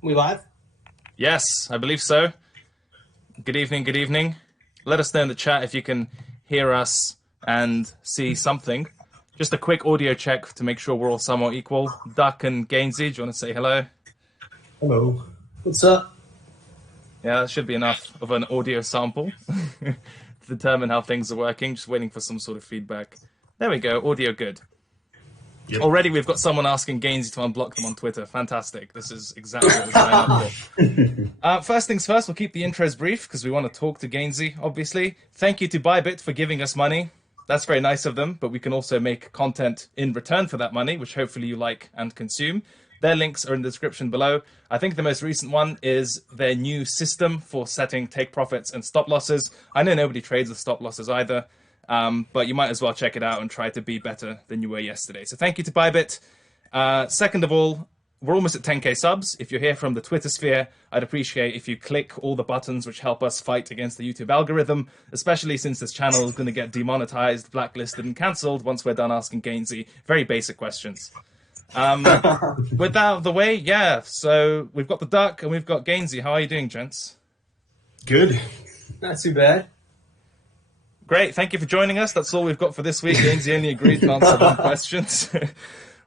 We live? Yes, I believe so. Good evening, good evening. Let us know in the chat if you can hear us and see something. Just a quick audio check to make sure we're all somewhat equal. Duck and Gainzy, do you want to say hello? Hello. What's up? Yeah, that should be enough of an audio sample to determine how things are working. Just waiting for some sort of feedback. There we go, audio good. Yep. Already we've got someone asking Gainzy to unblock them on Twitter. Fantastic. This is exactly what we signed up for. First things first, we'll keep the intros brief because we want to talk to Gainzy, obviously. Thank you to Bybit for giving us money. That's very nice of them, but we can also make content in return for that money, which hopefully you like and consume. Their links are in the description below. I think the most recent one is their new system for setting take profits and stop losses. I know nobody trades with stop losses either. But you might as well check it out and try to be better than you were yesterday. So thank you to Bybit. Second of all, we're almost at 10k subs. If you're here from the Twitter sphere, I'd appreciate if you click all the buttons which help us fight against the YouTube algorithm, especially since this channel is going to get demonetized, blacklisted, and cancelled once we're done asking Gainzy very basic questions. With that out of the way, yeah, so we've got the Duck and we've got Gainzy. How are you doing, gents? Good. Not too bad. Great, thank you for joining us. That's all we've got for this week. Gainzy only agreed to answer one questions.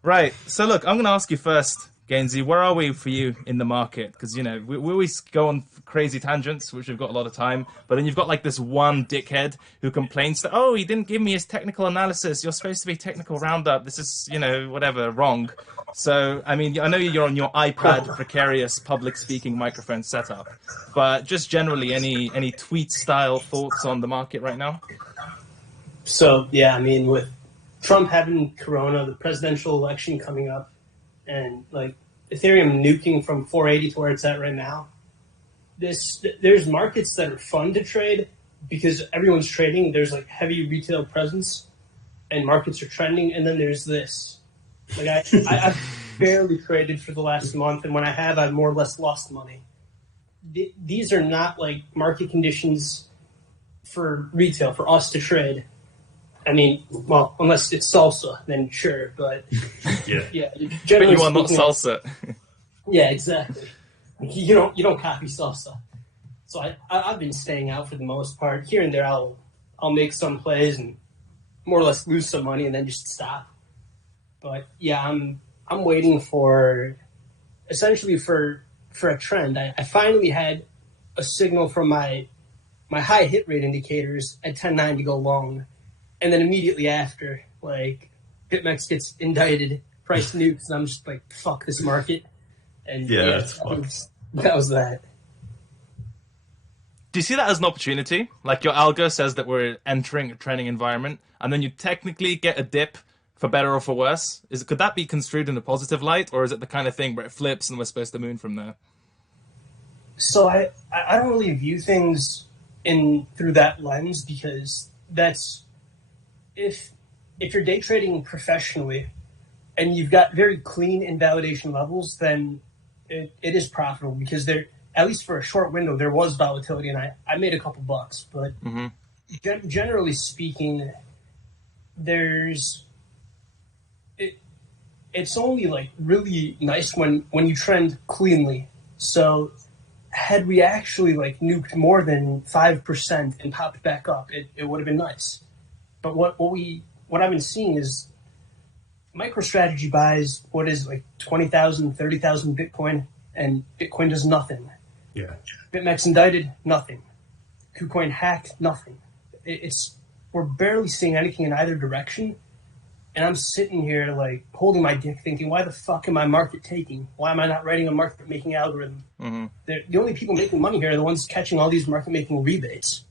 Right, so look, I'm going to ask you first, Gainzy, where are we for you in the market? Because, you know, we always go on crazy tangents, which we've got a lot of time, but then you've got like this one dickhead who complains that, oh, he didn't give me his technical analysis. You're supposed to be technical roundup. This is, you know, whatever, wrong. So, I mean, I know you're on your iPad precarious public speaking microphone setup, but just generally, any tweet style thoughts on the market right now? So, yeah, I mean, with Trump having Corona, the presidential election coming up, and like Ethereum nuking from 480 to where it's at right now, there's markets that are fun to trade because everyone's trading. There's like heavy retail presence, and markets are trending. And then there's this. Like I've barely traded for the last month, and when I have, I've more or less lost money. These are not like market conditions for retail for us to trade. I mean, well, unless it's salsa, then sure. But yeah, But generally you are not speaking, salsa. yeah, exactly. You don't copy salsa. So I've been staying out for the most part. Here and there, I'll make some plays and more or less lose some money and then just stop. But yeah, I'm waiting for essentially for a trend. I finally had a signal from my high hit rate indicators at 10.9 to go long, and then immediately after, like BitMEX gets indicted, price nukes, and I'm just like, fuck this market. And Yeah, that was that. Do you see that as an opportunity? Like your algo says that we're entering a trending environment, and then you technically get a dip for better or for worse. Could that be construed in a positive light, or is it the kind of thing where it flips and we're supposed to moon from there? So I don't really view things through that lens because that's if you're day trading professionally and you've got very clean invalidation levels, then it is profitable because there, at least for a short window, there was volatility and I made a couple bucks. But generally speaking, it's only like really nice when you trend cleanly. So had we actually like nuked more than 5% and popped back up, it would have been nice. But what I've been seeing is MicroStrategy buys what is like 20,000, 30,000 Bitcoin, and Bitcoin does nothing. Yeah. BitMEX indicted, nothing. KuCoin hacked, nothing. We're barely seeing anything in either direction. And I'm sitting here like holding my dick thinking, why the fuck am I market taking? Why am I not writing a market making algorithm? The only people making money here are the ones catching all these market making rebates.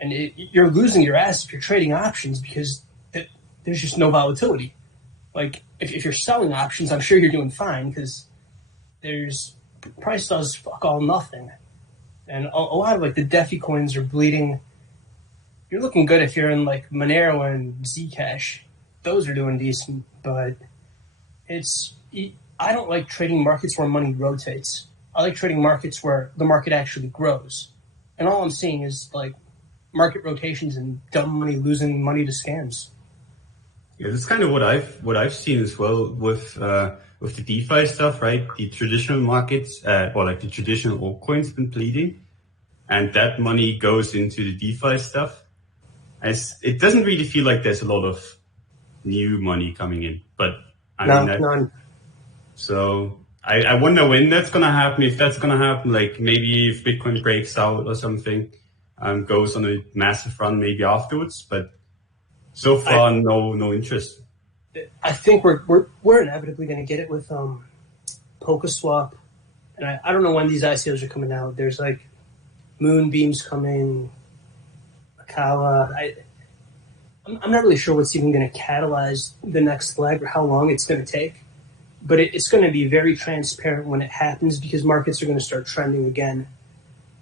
And you're losing your ass if you're trading options because there's just no volatility. Like if you're selling options, I'm sure you're doing fine because price does fuck all nothing. And a lot of like the DeFi coins are bleeding. You're looking good if you're in like Monero and Zcash. Those are doing decent, but I don't like trading markets where money rotates. I like trading markets where the market actually grows. And all I'm seeing is like market rotations and dumb money losing money to scams. Yeah, that's kind of what I've seen as well with with the DeFi stuff, right? The traditional markets, or like the traditional altcoins been bleeding, and that money goes into the DeFi stuff. It doesn't really feel like there's a lot of new money coming in, but None. So I wonder when that's gonna happen. If that's gonna happen, like maybe if Bitcoin breaks out or something, goes on a massive run, maybe afterwards. But so far, no interest. I think we're inevitably going to get it with PokeSwap, and I don't know when these ICOs are coming out. There's like Moonbeam's coming, Akawa. I'm not really sure what's even going to catalyze the next leg or how long it's going to take, but it's going to be very transparent when it happens because markets are going to start trending again,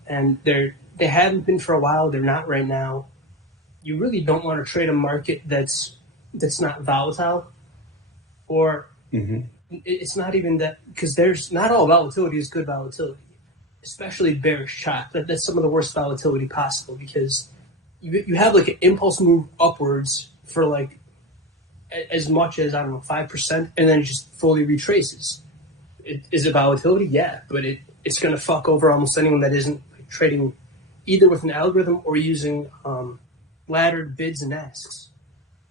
and they haven't been for a while. They're not right now. You really don't want to trade a market that's not volatile, or it's not even that, because there's not all volatility is good volatility, especially bearish chop. That's some of the worst volatility possible because you have like an impulse move upwards for like as much as, I don't know, 5%, and then it just fully retraces. Is it volatility? Yeah, but it's going to fuck over almost anyone that isn't like trading either with an algorithm or using laddered bids and asks.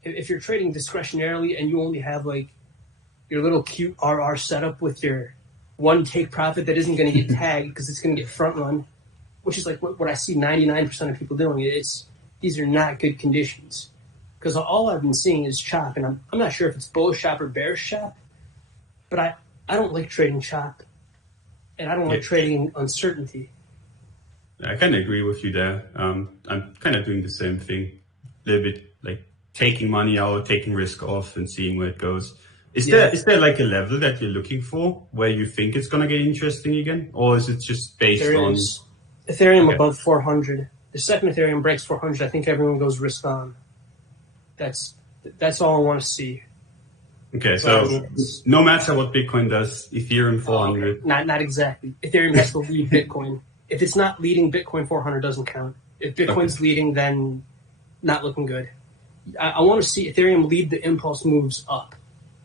If you're trading discretionarily and you only have like your little cute RR setup with your one take profit that isn't going to get tagged because it's going to get front run, which is like what I see 99% of people doing. These are not good conditions because all I've been seeing is chop, and I'm not sure if it's bullish chop or bearish chop, but I don't like trading chop, and I don't like trading uncertainty. I kind of agree with you there. I'm kind of doing the same thing, a little bit like taking money out, taking risk off, and seeing where it goes. Is there like a level that you're looking for where you think it's gonna get interesting again, or is it just based on Ethereum above 400? The second Ethereum breaks 400, I think everyone goes risk on. That's all I want to see. Okay, so no matter what Bitcoin does, Ethereum 400. Okay. Not exactly. Ethereum has to lead Bitcoin. If it's not leading Bitcoin, 400 doesn't count. If Bitcoin's leading, then not looking good. I want to see Ethereum lead the impulse moves up.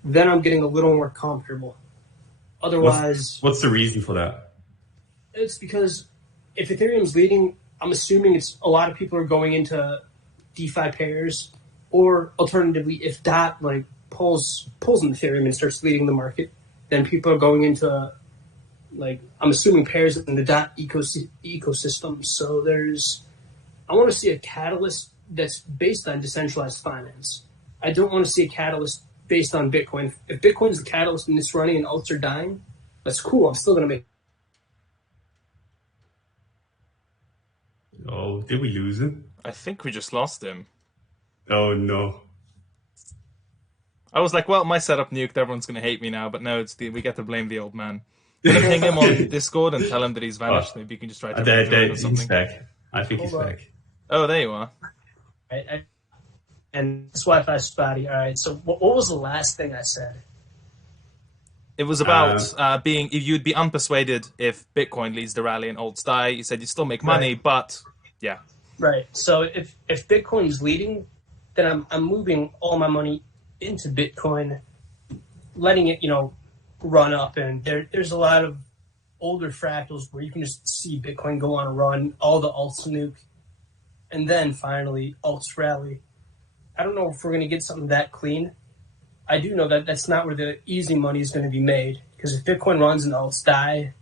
Then I'm getting a little more comfortable. Otherwise... What's the reason for that? It's because if Ethereum's leading, I'm assuming it's a lot of people are going into DeFi pairs, or alternatively, if DOT like pulls in Ethereum and starts leading the market, then people are going into, like, I'm assuming pairs in the DOT ecosystem. So I want to see a catalyst that's based on decentralized finance. I don't want to see a catalyst based on Bitcoin. If Bitcoin's the catalyst and it's running and alts are dying, that's cool. I'm still going to make. Oh, did we lose him? I think we just lost him. Oh no. I was like, well, my setup nuked, everyone's going to hate me now, but no, we get to blame the old man. I'm going to ping him on Discord and tell him that he's vanished. Maybe you can just try to rejoin or something. He's back. I think he's back. Oh, there you are. And it's Wi-Fi spotty. All right, so what was the last thing I said? It was about you'd be unpersuaded if Bitcoin leads the rally and alts die. You said you still make money, but yeah. Right. So if Bitcoin's leading, then I'm moving all my money into Bitcoin, letting it, run up. And there's a lot of older fractals where you can just see Bitcoin go on a run, all the alts nuke, and then finally alts rally. I don't know if we're going to get something that clean. I do know that that's not where the easy money is going to be made, because if Bitcoin runs and alts die,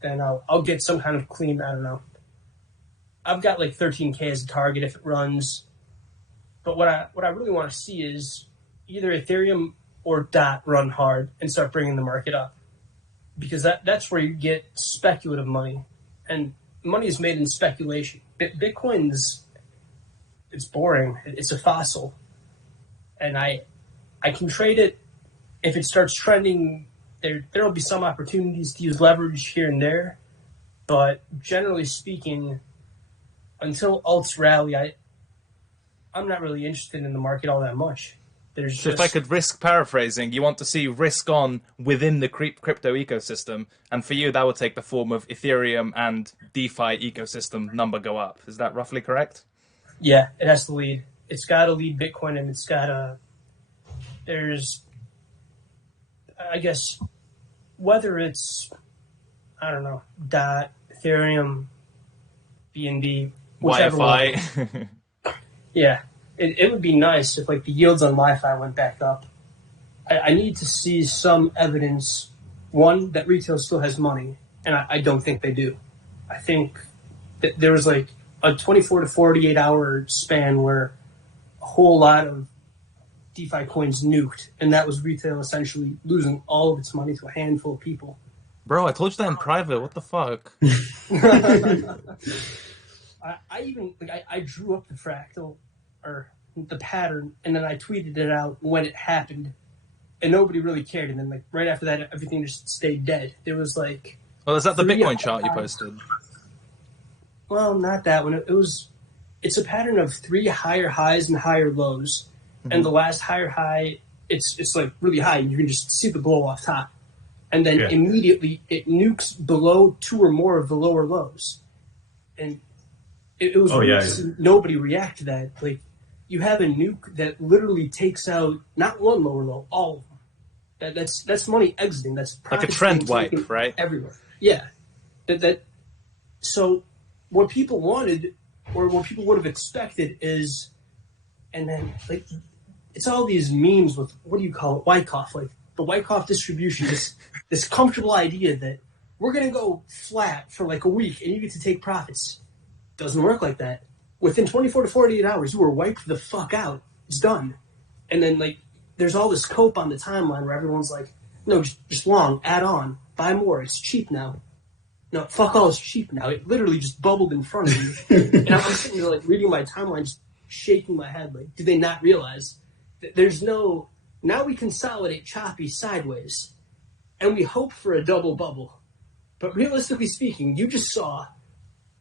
then I'll get some kind of clean, I don't know. I've got like 13K as a target if it runs. But what I really want to see is either Ethereum or DOT run hard and start bringing the market up, because that's where you get speculative money, and money is made in speculation. Bitcoin's, it's boring. It's a fossil, and I can trade it if it starts trending. There will be some opportunities to use leverage here and there, but generally speaking, until alts rally, I'm not really interested in the market all that much. So if I could risk paraphrasing, you want to see risk on within the crypto ecosystem, and for you that would take the form of Ethereum and DeFi ecosystem number go up. Is that roughly correct? Yeah, it has to lead. It's got to lead Bitcoin, and it's got to. I guess whether it's, I don't know, DOT, Ethereum, BNB, whichever Wi-Fi. one. Yeah, it would be nice if like the yields on Wi-Fi went back up. I need to see some evidence, one, that retail still has money, and I don't think they do. I think that there was like a 24 to 48 hour span where a whole lot of DeFi coins nuked, and that was retail essentially losing all of its money to a handful of people. Bro, I told you that in private. What the fuck? I even like I drew up the fractal or the pattern, and then I tweeted it out when it happened, and nobody really cared. And then like right after that, everything just stayed dead. There was like, Oh, is that the Bitcoin chart you posted? well, not that one. It's a pattern of 3 higher highs and higher lows, and the last higher high, it's like really high. You can just see the blow off top, and then immediately it nukes below 2 or more of the lower lows, and it was weird to see nobody react to that. Like, you have a nuke that literally takes out not one lower low, all of them. That's money exiting. That's like a trend wipe, right? Everywhere. Yeah. So what people wanted, or what people would have expected, is, and then like it's all these memes with, what do you call it, Wyckoff, like the Wyckoff distribution, this comfortable idea that we're gonna go flat for like a week and you get to take profits. Doesn't work like that. Within 24 to 48 hours, you were wiped the fuck out. It's done. And then like there's all this cope on the timeline where everyone's like, no, just long, add on, buy more, it's cheap now. No, fuck all, it's cheap now. It literally just bubbled in front of me. And I'm sitting there like reading my timeline, just shaking my head. Like, did they not realize that there's no, now we consolidate choppy sideways and we hope for a double bubble. But realistically speaking, you just saw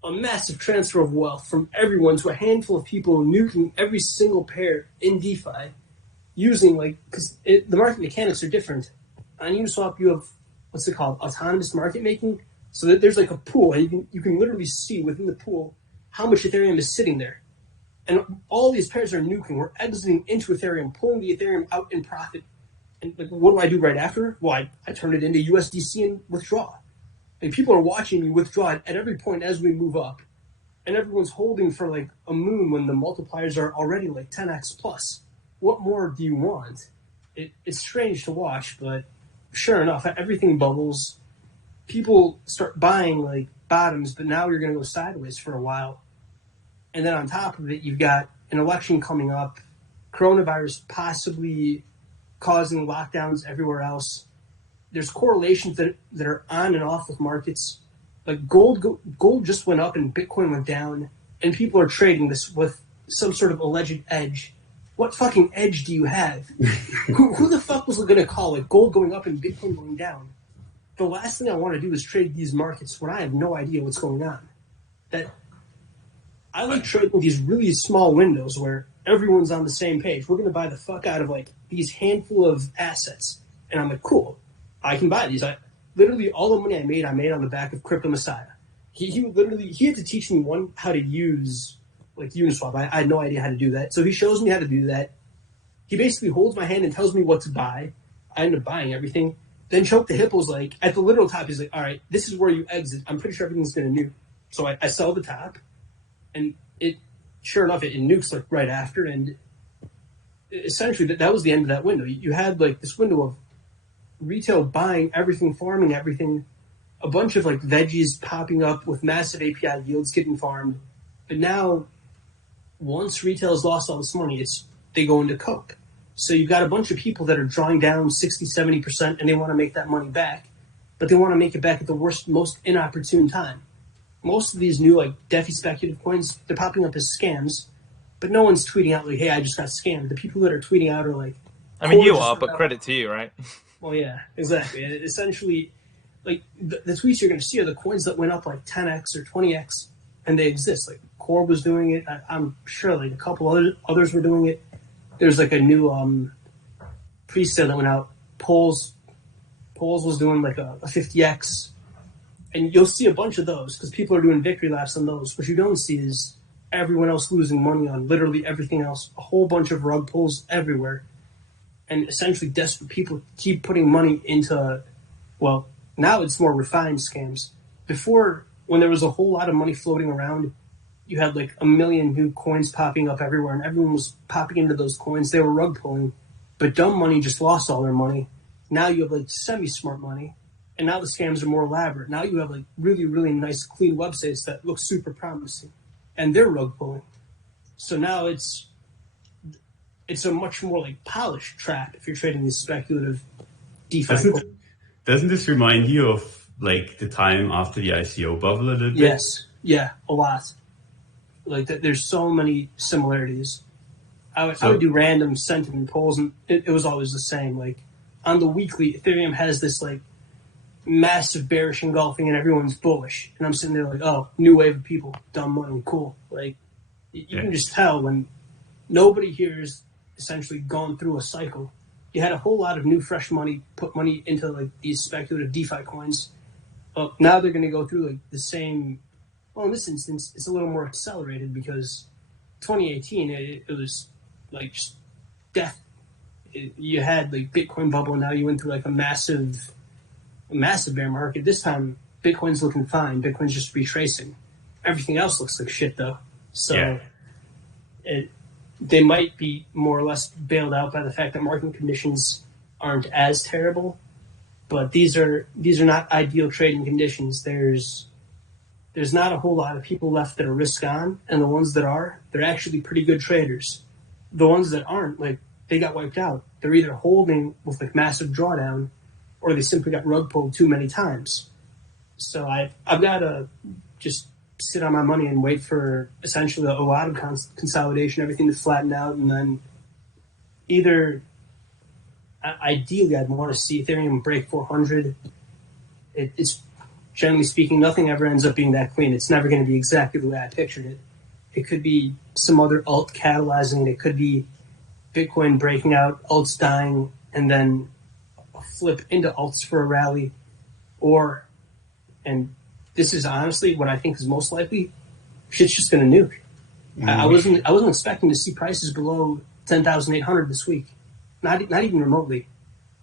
a massive transfer of wealth from everyone to a handful of people nuking every single pair in DeFi using, like, because the market mechanics are different. On Uniswap, you have, what's it called, autonomous market making. So that there's like a pool, and you can literally see within the pool how much Ethereum is sitting there. And all these pairs are nuking. We're exiting into Ethereum, pulling the Ethereum out in profit. And like, what do I do right after? Well, I turn it into USDC and withdraw. Like, people are watching me withdraw at every point as we move up. And everyone's holding for like a moon when the multipliers are already like 10x plus. What more do you want? It's strange to watch, but sure enough, everything bubbles. People start buying like bottoms, but now you're going to go sideways for a while. And then on top of it, you've got an election coming up, coronavirus possibly causing lockdowns everywhere else. There's correlations that are on and off with markets. Like gold just went up and Bitcoin went down, and people are trading this with some sort of alleged edge. What fucking edge do you have? who the fuck was going to call it gold going up and Bitcoin going down? The last thing I want to do is trade these markets when I have no idea what's going on. That I like trading these really small windows where everyone's on the same page. We're going to buy the fuck out of like these handful of assets. And I'm like, cool, I can buy these. Literally all the money I made on the back of Crypto Messiah. He had to teach me how to use like Uniswap. I had no idea how to do that. So he shows me how to do that. He basically holds my hand and tells me what to buy. I end up buying everything. Then Choke the Hippo's like, at the literal top, he's like, all right, this is where you exit. I'm pretty sure everything's going to nuke. So I sell the top, and sure enough, it nukes like right after. And essentially, that was the end of that window. You had like this window of retail buying everything, farming everything, a bunch of like veggies popping up with massive API yields getting farmed. But now, once retail has lost all this money, they go into coke. So you've got a bunch of people that are drawing down 60, 70%, and they want to make that money back, but they want to make it back at the worst, most inopportune time. Most of these new like DeFi speculative coins, they're popping up as scams, but no one's tweeting out like, hey, I just got scammed. The people that are tweeting out are like... I mean, you are, but credit to you, right? Well, yeah, exactly. And essentially, like the tweets you're going to see are the coins that went up like 10x or 20x, and they exist. Like Core was doing it. I'm sure like a couple others were doing it. There's like a new pre-sale that went out. Polls was doing like a 50x. And you'll see a bunch of those because people are doing victory laps on those. What you don't see is everyone else losing money on literally everything else. A whole bunch of rug pulls everywhere. and essentially desperate people keep putting money into, well, now it's more refined scams. Before, when there was a whole lot of money floating around, you had like a million new coins popping up everywhere, and everyone was popping into those coins. They were rug pulling, but dumb money just lost all their money. Now you have like semi-smart money, and now the scams are more elaborate. Now you have like really, really nice, clean websites that look super promising, and they're rug pulling. So now it's a much more like polished trap if you're trading these speculative DeFi. Doesn't this remind you of like the time after the ICO bubble a little bit? Yes, yeah, a lot. Like there's so many similarities. I would do random sentiment polls, and it was always the same. Like on the weekly, Ethereum has this like massive bearish engulfing, and everyone's bullish. And I'm sitting there like, oh, new wave of people, dumb money, cool. Like you can just tell when nobody here is essentially gone through a cycle. You had a whole lot of new, fresh money, put money into like these speculative DeFi coins. Well, now they're going to go through like the same. Well, in this instance, it's a little more accelerated because 2018 it was like just death. You had like Bitcoin bubble. Now you went through like a massive bear market. This time, Bitcoin's looking fine. Bitcoin's just retracing. Everything else looks like shit though. So they might be more or less bailed out by the fact that market conditions aren't as terrible, but these are not ideal trading conditions. There's not a whole lot of people left that are risk on, and the ones that are, they're actually pretty good traders. The ones that aren't, like, they got wiped out. They're either holding with like massive drawdown, or they simply got rug pulled too many times. So I've got to just sit on my money and wait for essentially a lot of consolidation, everything to flatten out, and then either ideally I'd want to see Ethereum break 400. It's generally speaking, nothing ever ends up being that clean. It's never going to be exactly the way I pictured it. It could be some other alt catalyzing it. It could be Bitcoin breaking out, alts dying, and then a flip into alts for a rally. Or, and this is honestly what I think is most likely, shit's just going to nuke. I wasn't expecting to see prices below 10,800 this week. Not even remotely.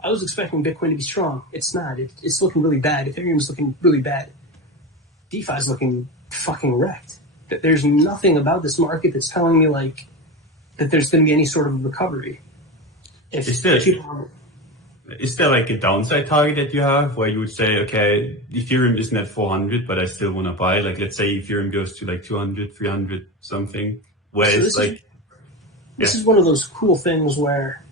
I was expecting Bitcoin to be strong. It's not. It's looking really bad. Ethereum's looking really bad. DeFi's looking fucking wrecked. There's nothing about this market that's telling me like that there's going to be any sort of recovery. Is there like a downside target that you have where you would say, okay, Ethereum isn't at 400, but I still want to buy? Like, let's say Ethereum goes to like 200, 300 something. Where so it's like... This is one of those cool things where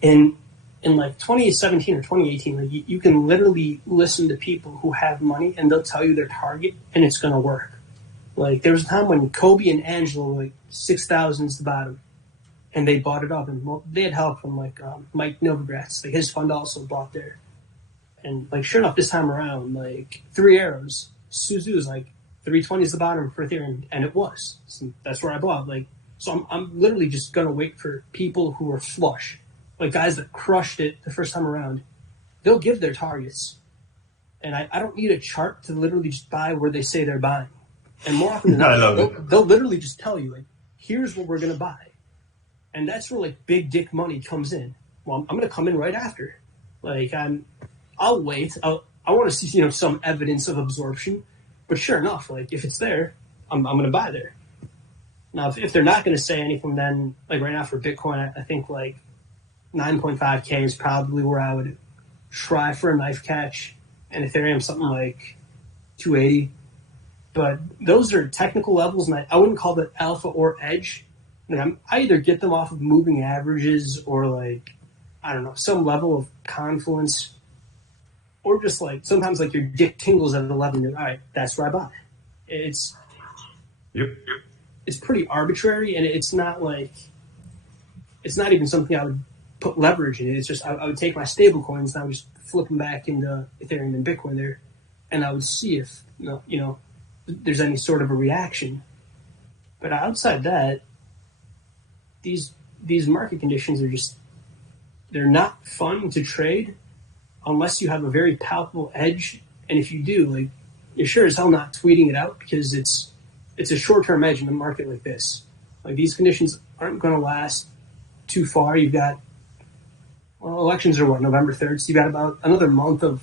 in like 2017 or 2018, like you can literally listen to people who have money and they'll tell you their target and it's going to work. Like there was a time when Kobe and Angelo were like 6,000 is the bottom, and they bought it up, and they had help from like Mike Novogratz. Like his fund also bought there, and like sure enough, this time around, like 3 arrows, Suzu was like 320 is the bottom for Ethereum, and it was. So that's where I bought. Like so, I'm literally just gonna wait for people who are flush, like guys that crushed it the first time around. They'll give their targets, and I don't need a chart to literally just buy where they say they're buying. And more often than not, they'll literally just tell you, like, here's what we're going to buy. And that's where, like, big dick money comes in. Well, I'm going to come in right after. Like, I'll wait. I want to see, some evidence of absorption. But sure enough, like, if it's there, I'm going to buy there. Now, if they're not going to say anything, then, like, right now for Bitcoin, I think, like, 9.5K is probably where I would try for a knife catch. And Ethereum, something like 280. But those are technical levels, and I wouldn't call that alpha or edge. Like I either get them off of moving averages or like, I don't know, some level of confluence, or just like sometimes like your dick tingles at 11. You're, all right, that's where I buy. It's pretty arbitrary, and it's not even something I would put leverage in. It's just I would take my stable coins and I would just flip them back into Ethereum and Bitcoin there, and I would see if there's any sort of a reaction. But outside that, these market conditions are they're not fun to trade unless you have a very palpable edge. And if you do, like, you're sure as hell not tweeting it out, because it's a short-term edge in a market like this. Like, these conditions aren't going to last too far. You've got Well, elections are what, November 3rd? So you got about another month of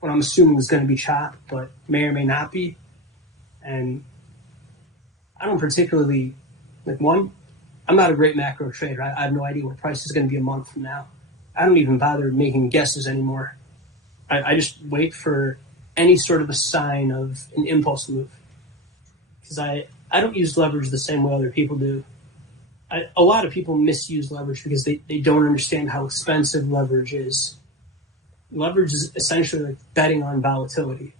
what I'm assuming is going to be chopped, but may or may not be. And I don't particularly, I'm not a great macro trader. I have no idea what price is going to be a month from now. I don't even bother making guesses anymore. I just wait for any sort of a sign of an impulse move. Because I don't use leverage the same way other people do. A lot of people misuse leverage because they don't understand how expensive leverage is. Leverage is essentially like betting on volatility.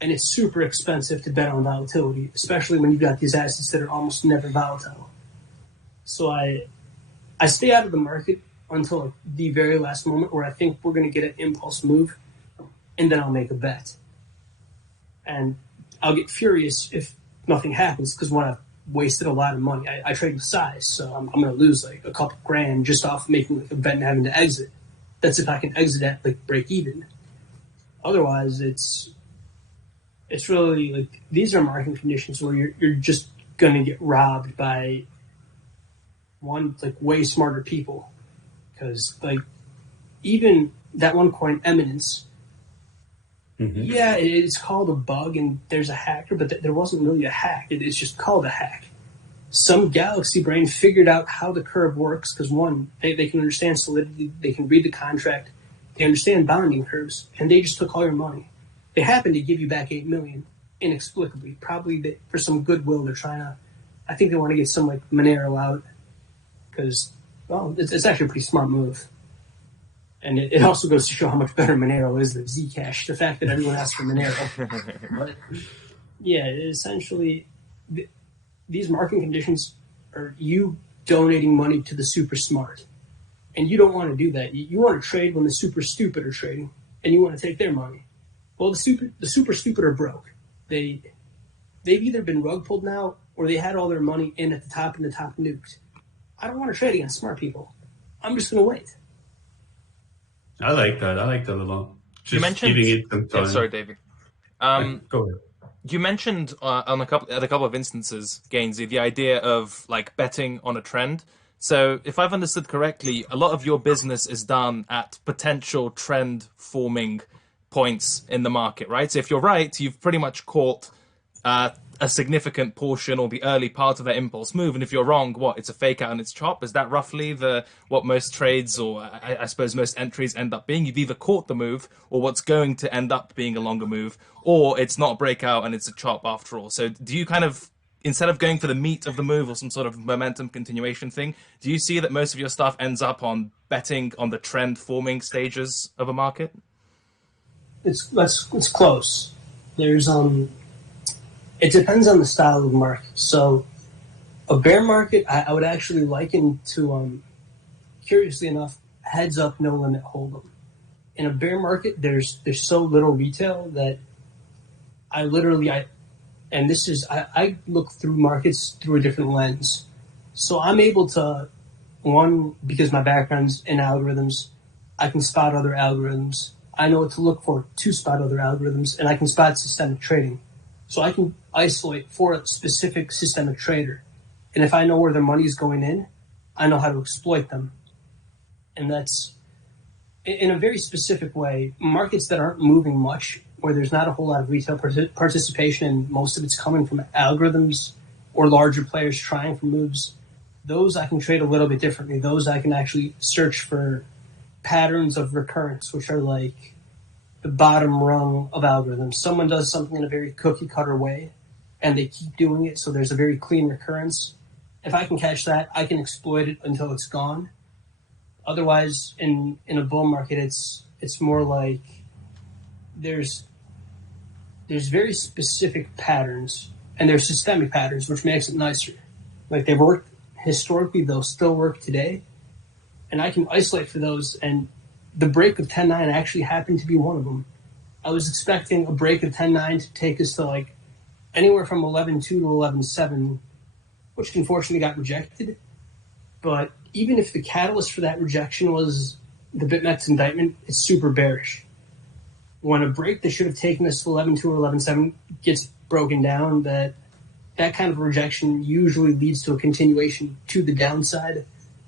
And it's super expensive to bet on volatility, especially when you've got these assets that are almost never volatile. So I stay out of the market until like the very last moment where I think we're going to get an impulse move, and then I'll make a bet. And I'll get furious if nothing happens because when I've wasted a lot of money. I trade with size, so I'm going to lose like a couple grand just off making like a bet and having to exit. That's if I can exit at like break even. Otherwise, it's really like these are market conditions where you're just going to get robbed by way smarter people. Because like even that one coin Eminence, yeah, it's called a bug and there's a hacker, but there wasn't really a hack. It's just called a hack. Some galaxy brain figured out how the curve works because one, they can understand solidity, they can read the contract, they understand bonding curves, and they just took all your money. They happen to give you back $8 million inexplicably. Probably for some goodwill, they're trying to. I think they want to get some like Monero out because it's actually a pretty smart move. And it also goes to show how much better Monero is than Zcash. The fact that everyone asks for Monero. But yeah, essentially, these market conditions are you donating money to the super smart. And you don't want to do that. You want to trade when the super stupid are trading, and you want to take their money. Well, the super stupid are broke. They've either been rug pulled now, or they had all their money in at the top and the top nuked. I don't want to trade against smart people. I'm just going to wait. I like that. I like that a lot. Just you mentioned, giving it some time. Sorry, Davey. Go ahead. You mentioned at a couple of instances, Gainzy, the idea of like betting on a trend. So if I've understood correctly, a lot of your business is done at potential trend forming points in the market, right? So if you're right, you've pretty much caught a significant portion or the early part of that impulse move. And if you're wrong, it's a fake out and it's chop? Is that roughly what most trades or I suppose most entries end up being? You've either caught the move or what's going to end up being a longer move, or it's not a breakout and it's a chop after all. So do you kind of, instead of going for the meat of the move or some sort of momentum continuation thing, do you see that most of your stuff ends up on betting on the trend forming stages of a market? It's close. There's it depends on the style of market. So a bear market, I would actually liken to, curiously enough, heads up, no limit hold'em. In a bear market, there's so little retail that I look through markets through a different lens. So I'm able to, one, because my background's in algorithms, I can spot other algorithms. I know what to look for to spot other algorithms, and I can spot systemic trading. So I can isolate for a specific systemic trader. And if I know where their money is going in, I know how to exploit them. And that's, in a very specific way, markets that aren't moving much, where there's not a whole lot of retail participation and most of it's coming from algorithms or larger players trying for moves, those I can trade a little bit differently. Those I can actually search for patterns of recurrence, which are like the bottom rung of algorithms. Someone does something in a very cookie cutter way and they keep doing it, so there's a very clean recurrence. If I can catch that, I can exploit it until it's gone. Otherwise, in a bull market, it's more like there's very specific patterns and there's systemic patterns, which makes it nicer. Like they've worked historically, they'll still work today, and I can isolate for those. And the break of 10.9 actually happened to be one of them. I was expecting a break of 10.9 to take us to like anywhere from 11.2 to 11.7, which unfortunately got rejected. But even if the catalyst for that rejection was the BitMEX indictment, it's super bearish. When a break that should have taken us to 11.2 or 11.7 gets broken down, that kind of rejection usually leads to a continuation to the downside.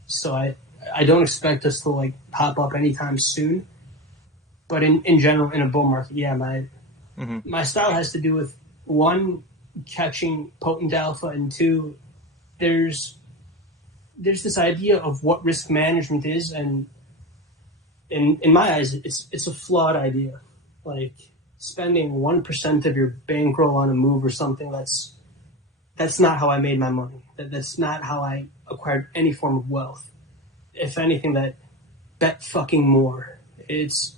So I don't expect us to like pop up anytime soon. But in general, in a bull market, yeah, my style has to do with, one, catching potent alpha, and two, there's this idea of what risk management is, and in my eyes, it's a flawed idea. Like spending 1% of your bankroll on a move or something, that's not how I made my money. That's not how I acquired any form of wealth. If anything, that bet fucking more. It's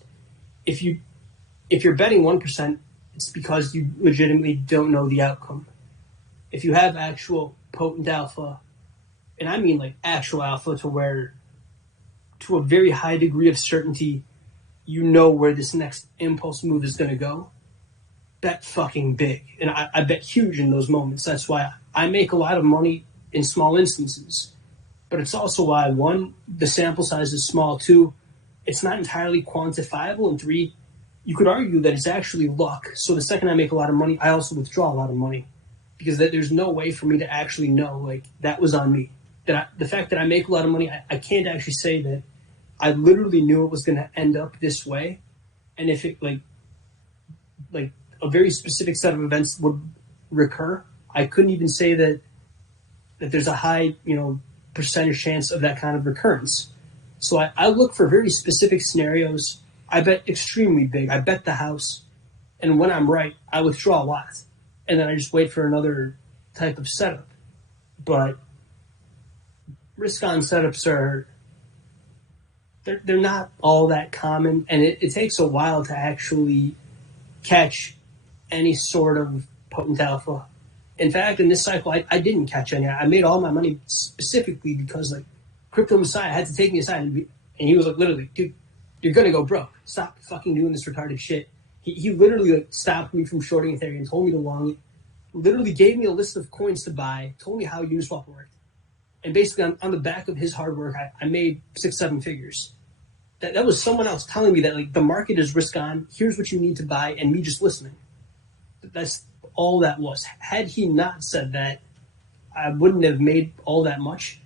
if you're betting 1%, it's because you legitimately don't know the outcome. If you have actual potent alpha, and I mean like actual alpha to a very high degree of certainty, you know where this next impulse move is going to go, bet fucking big. And I bet huge in those moments. That's why I make a lot of money in small instances. But it's also why, one, the sample size is small. Two, it's not entirely quantifiable. And three, you could argue that it's actually luck. So the second I make a lot of money, I also withdraw a lot of money, because there's no way for me to actually know, like, that was on me. The fact that I make a lot of money, I can't actually say that I literally knew it was going to end up this way. And if it, like a very specific set of events would recur, I couldn't even say that there's a high, percentage chance of that kind of recurrence. So I look for very specific scenarios. I bet extremely big. I bet the house. And when I'm right, I withdraw a lot. And then I just wait for another type of setup. But risk-on setups they're not all that common. And it takes a while to actually catch any sort of potent alpha. In fact, in this cycle, I didn't catch any. I made all my money specifically because, like, Crypto Messiah had to take me aside, and he was like, literally, dude, you're going to go broke. Stop fucking doing this retarded shit. He literally, like, stopped me from shorting Ethereum, told me to long it, literally gave me a list of coins to buy, told me how Uniswap worked. And basically, on the back of his hard work, I made 6-7 figures. That was someone else telling me that, like, the market is risk on, here's what you need to buy, and me just listening. That's all that was. Had he not said that, I wouldn't have made all that much.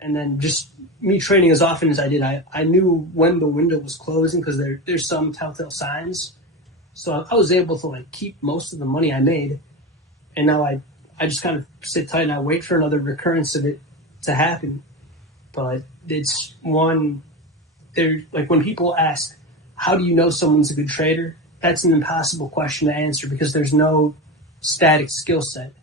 And then just me trading as often as I did, I knew when the window was closing, because there's some telltale signs. So I was able to, like, keep most of the money I made. And now I just kind of sit tight and I wait for another recurrence of it to happen. But it's one, like, when people ask, how do you know someone's a good trader? That's an impossible question to answer, because there's no static skill set.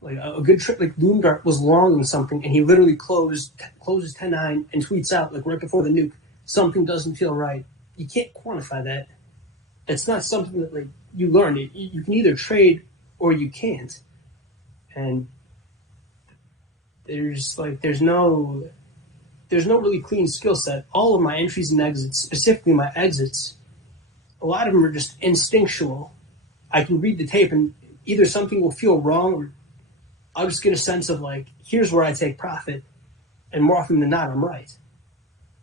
Like a good trade, like Loomdart was long on something, and he literally closes 10-9 and tweets out, like, right before the nuke, something doesn't feel right. You can't quantify that. It's not something that, like, you learn. You can either trade or you can't. And there's no really clean skill set. All of my entries and exits, specifically my exits, a lot of them are just instinctual. I can read the tape and either something will feel wrong, or I'll just get a sense of, like, here's where I take profit, and more often than not, I'm right.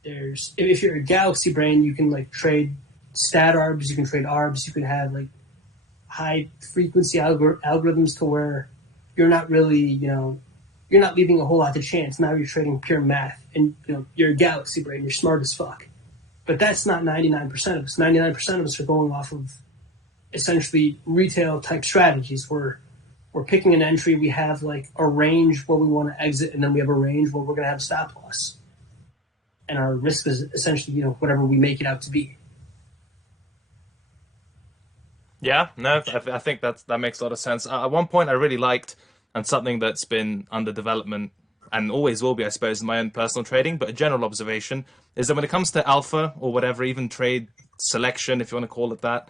If you're a galaxy brain, you can, like, trade stat arbs, you can trade arbs, you can have, like, high frequency algorithms to where you're not really, you're not leaving a whole lot to chance. Now you're trading pure math, and you're a galaxy brain, you're smart as fuck. But that's not 99% of us. 99% of us are going off of essentially retail type strategies. We're picking an entry. We have, like, a range where we want to exit, and then we have a range where we're going to have stop loss. And our risk is essentially, whatever we make it out to be. Yeah, no, I think that makes a lot of sense. At one point, I really liked, and something that's been under development and always will be, I suppose, in my own personal trading, but a general observation is that when it comes to alpha or whatever, even trade selection, if you want to call it that,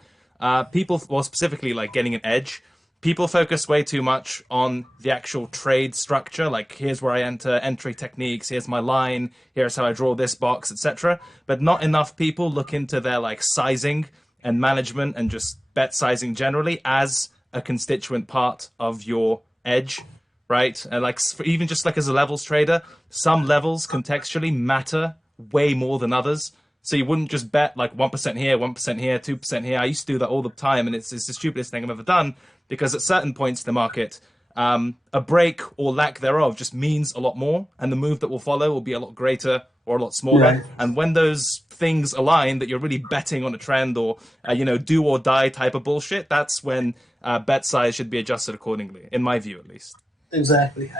people, well, specifically, like, getting an edge, people focus way too much on the actual trade structure. Like, here's where I enter, entry techniques, here's my line, here's how I draw this box, etc. But not enough people look into their, like, sizing and management and just bet sizing generally as a constituent part of your edge, right? And, like, even just like as a levels trader, some levels contextually matter way more than others. So you wouldn't just bet, like, 1% here, 1% here, 2% here. I used to do that all the time, and it's the stupidest thing I've ever done, because at certain points in the market, a break or lack thereof just means a lot more, and the move that will follow will be a lot greater or a lot smaller. Right. And when those things align, that you're really betting on a trend or do or die type of bullshit, that's when bet size should be adjusted accordingly, in my view at least. Exactly.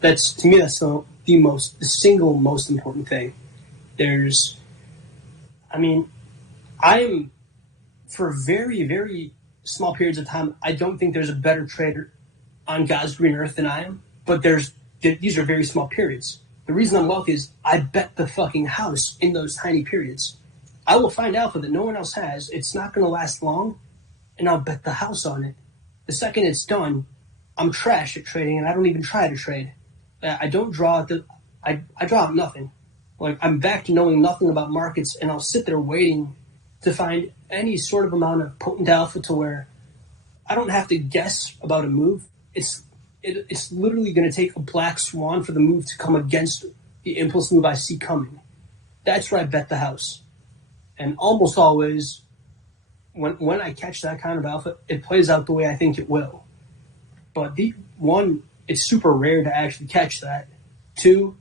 That's to me. That's the single most important thing. I'm for very, very small periods of time. I don't think there's a better trader on God's green earth than I am. But these are very small periods. The reason I'm wealthy is I bet the fucking house in those tiny periods. I will find alpha that no one else has. It's not going to last long, and I'll bet the house on it. The second it's done, I'm trash at trading, and I don't even try to trade. I don't draw I draw out nothing. Like, I'm back to knowing nothing about markets, and I'll sit there waiting to find any sort of amount of potent alpha to where I don't have to guess about a move. It's literally going to take a black swan for the move to come against the impulse move I see coming. That's where I bet the house. And almost always, when I catch that kind of alpha, it plays out the way I think it will. But it's super rare to actually catch that. 2,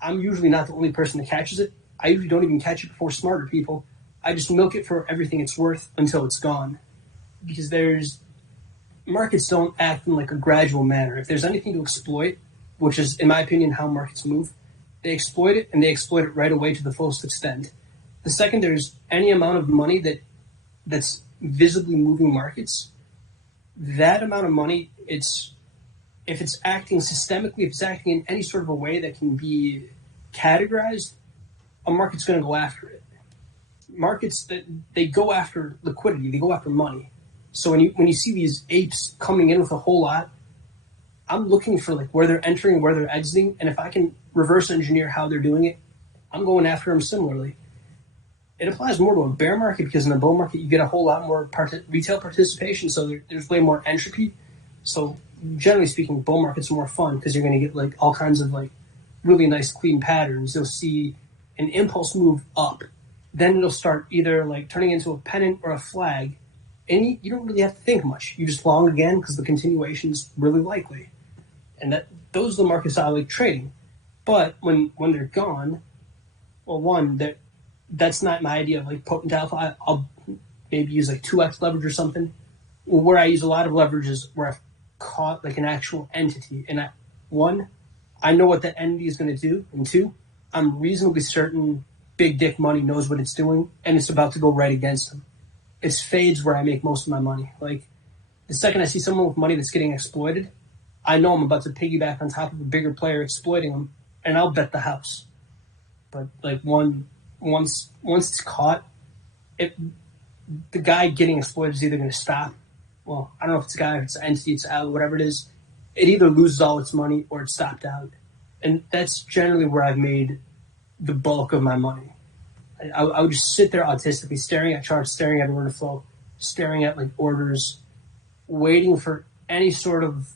I'm usually not the only person that catches it. I usually don't even catch it before smarter people. I just milk it for everything it's worth until it's gone. Because markets don't act in like a gradual manner. If there's anything to exploit, which is, in my opinion, how markets move, they exploit it, and they exploit it right away to the fullest extent. The second there's any amount of money that's visibly moving markets, that amount of money, if it's acting systemically, if it's acting in any sort of a way that can be categorized, a market's going to go after it. Markets, they go after liquidity, they go after money. So when you see these apes coming in with a whole lot, I'm looking for like where they're entering, where they're exiting, and if I can reverse engineer how they're doing it, I'm going after them similarly. It applies more to a bear market because in a bull market you get a whole lot more retail participation, so there's way more entropy. So generally speaking, bull markets are more fun because you're going to get like all kinds of like really nice clean patterns. You'll see an impulse move up, then it'll start either like turning into a pennant or a flag. And you don't really have to think much. You just long again because the continuation is really likely. And those are the markets I like trading. But when they're gone, well, that's not my idea of like potent alpha. I'll maybe use like 2x leverage or something. Where I use a lot of leverage is where I've caught like an actual entity. And I know what that entity is going to do. And 2, I'm reasonably certain big dick money knows what it's doing and it's about to go right against them. It's fades where I make most of my money. Like, the second I see someone with money that's getting exploited, I know I'm about to piggyback on top of a bigger player exploiting them, and I'll bet the house. But like once it's caught, the guy getting exploited is either going to stop. Well, I don't know if it's a guy, if it's an entity, it's out, whatever it is. It either loses all its money or it's stopped out, and that's generally where I've made the bulk of my money. I would just sit there autistically staring at charts, staring at order flow, staring at like orders, waiting for any sort of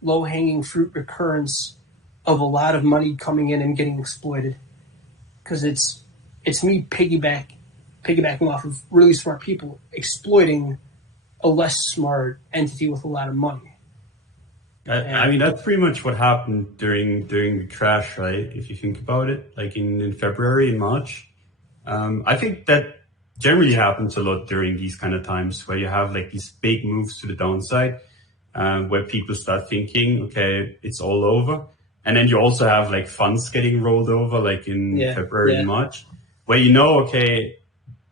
low-hanging fruit recurrence of a lot of money coming in and getting exploited. Because it's me piggybacking off of really smart people exploiting a less smart entity with a lot of money. I mean, that's pretty much what happened during the crash, right? If you think about it, like in February and March. I think that generally happens a lot during these kind of times where you have like these big moves to the downside, where people start thinking, okay, it's all over. And then you also have like funds getting rolled over like in February and March, where okay,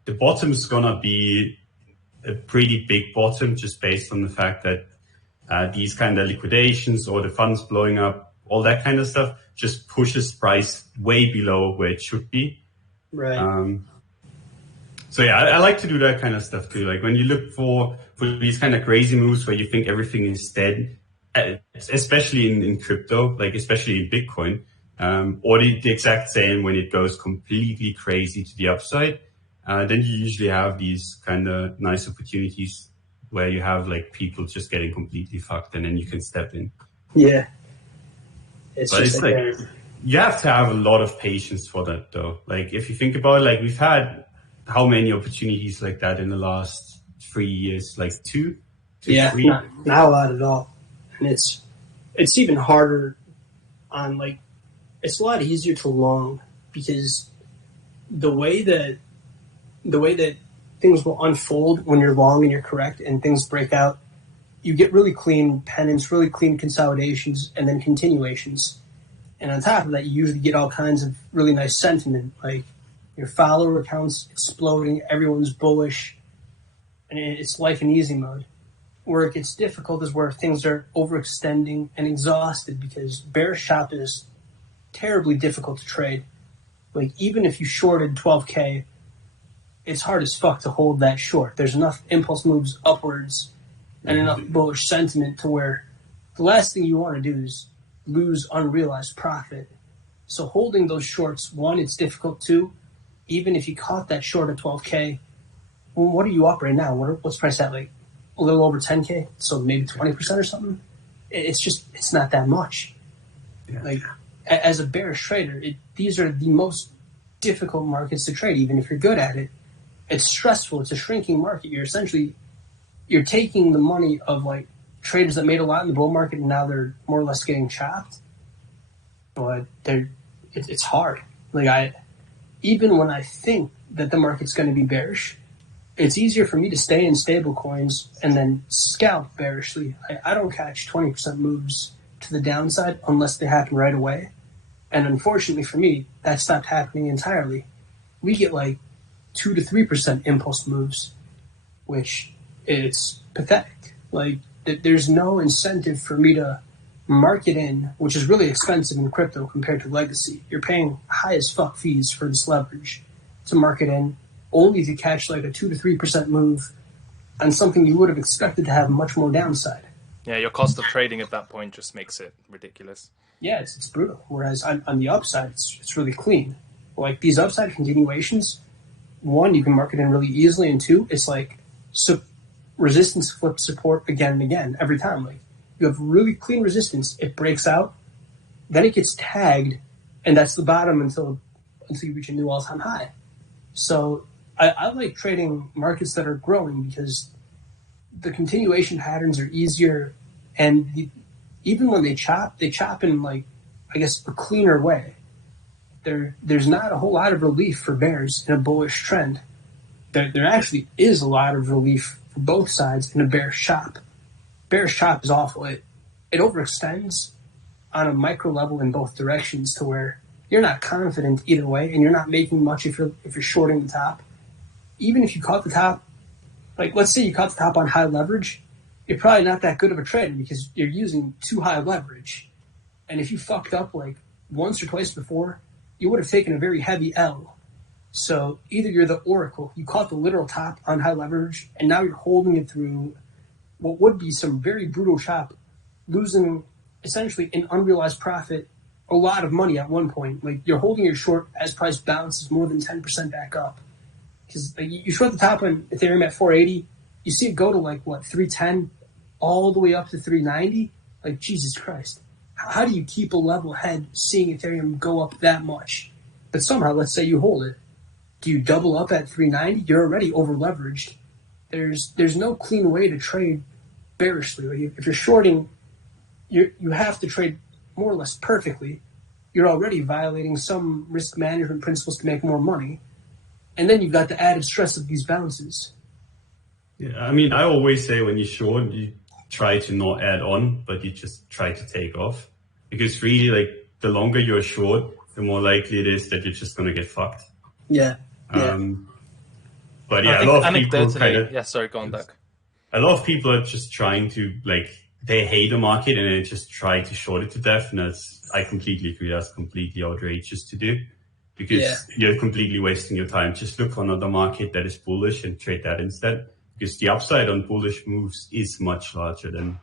the bottom's gonna be a pretty big bottom just based on the fact that these kind of liquidations or the funds blowing up, all that kind of stuff just pushes price way below where it should be. Right. So yeah, I like to do that kind of stuff too. Like when you look for these kind of crazy moves where you think everything is dead, especially in crypto, like especially in Bitcoin, or the exact same when it goes completely crazy to the upside, then you usually have these kind of nice opportunities where you have like people just getting completely fucked and then you can step in. Yeah. But it's like you have to have a lot of patience for that though. Like if you think about it, like we've had how many opportunities like that in the last 3 years, like two, three? Not a lot at all. And it's even harder on like, it's a lot easier to long because the way that things will unfold when you're long and you're correct and things break out, you get really clean pennants, really clean consolidations, and then continuations. And on top of that, you usually get all kinds of really nice sentiment, like your follower accounts exploding, everyone's bullish, and it's life in easy mode. Where it gets difficult is where things are overextending and exhausted, because bearish chop is terribly difficult to trade. Like, even if you shorted 12K, it's hard as fuck to hold that short. There's enough impulse moves upwards and enough bullish sentiment to where the last thing you want to do is lose unrealized profit. So holding those shorts, one, it's difficult. Two, even if you caught that short at 12K, well, what are you up right now? What's price at? Like a little over 10K, so maybe 20% or something. It's not that much. Yeah. Like, as a bearish trader, these are the most difficult markets to trade, even if you're good at it. It's stressful. It's a shrinking market. You're taking the money of like traders that made a lot in the bull market, and now they're more or less getting chopped. But it's hard. Like, even when I think that the market's going to be bearish, it's easier for me to stay in stable coins and then scalp bearishly. I don't catch 20% moves to the downside unless they happen right away. And unfortunately for me, that stopped happening entirely. We get like 2 to 3% impulse moves, which it's pathetic. Like, there's no incentive for me to market in, which is really expensive in crypto compared to legacy. You're paying high as fuck fees for this leverage to market in, only to catch like a 2 to 3% move on something you would have expected to have much more downside. Yeah, your cost of trading at that point just makes it ridiculous. Yeah, it's brutal. Whereas on the upside, it's really clean. Like, these upside continuations, one, you can market in really easily, and two, it's like resistance flip support again and again every time. Like, you have really clean resistance, it breaks out, then it gets tagged, and that's the bottom until you reach a new all-time high. So I like trading markets that are growing because the continuation patterns are easier, and even when they chop in, like, I guess, a cleaner way. There's not a whole lot of relief for bears in a bullish trend. There actually is a lot of relief for both sides in a bearish chop. Bearish chop is awful. It overextends on a micro level in both directions to where you're not confident either way, and you're not making much if you're shorting the top. Even if you caught the top, like, let's say you caught the top on high leverage, you're probably not that good of a trader because you're using too high leverage. And if you fucked up like once or twice before, you would have taken a very heavy L. So either you're the oracle, you caught the literal top on high leverage, and now you're holding it through what would be some very brutal chop, losing essentially an unrealized profit, a lot of money at one point. Like, you're holding your short as price bounces more than 10% back up. Because you short the top on Ethereum at 480, you see it go to like, 310, all the way up to 390? Like, Jesus Christ. How do you keep a level head seeing Ethereum go up that much? But somehow, let's say you hold it. Do you double up at 390? You're already over leveraged. There's no clean way to trade bearishly. Like, if you're shorting, you have to trade more or less perfectly. You're already violating some risk management principles to make more money. And then you've got the added stress of these bounces. Yeah, I mean, I always say when you short, you try to not add on, but you just try to take off. Because really, like, the longer you're short, the more likely it is that you're just going to get fucked. Yeah. But yeah, a lot of people kind of... Yeah, sorry, go on, Doug. A lot of people are just trying to, like, they hate the market and they just try to short it to death. And I completely agree, that's completely outrageous to do. Because you're completely wasting your time. Just look for another market that is bullish and trade that instead. Because the upside on bullish moves is much larger than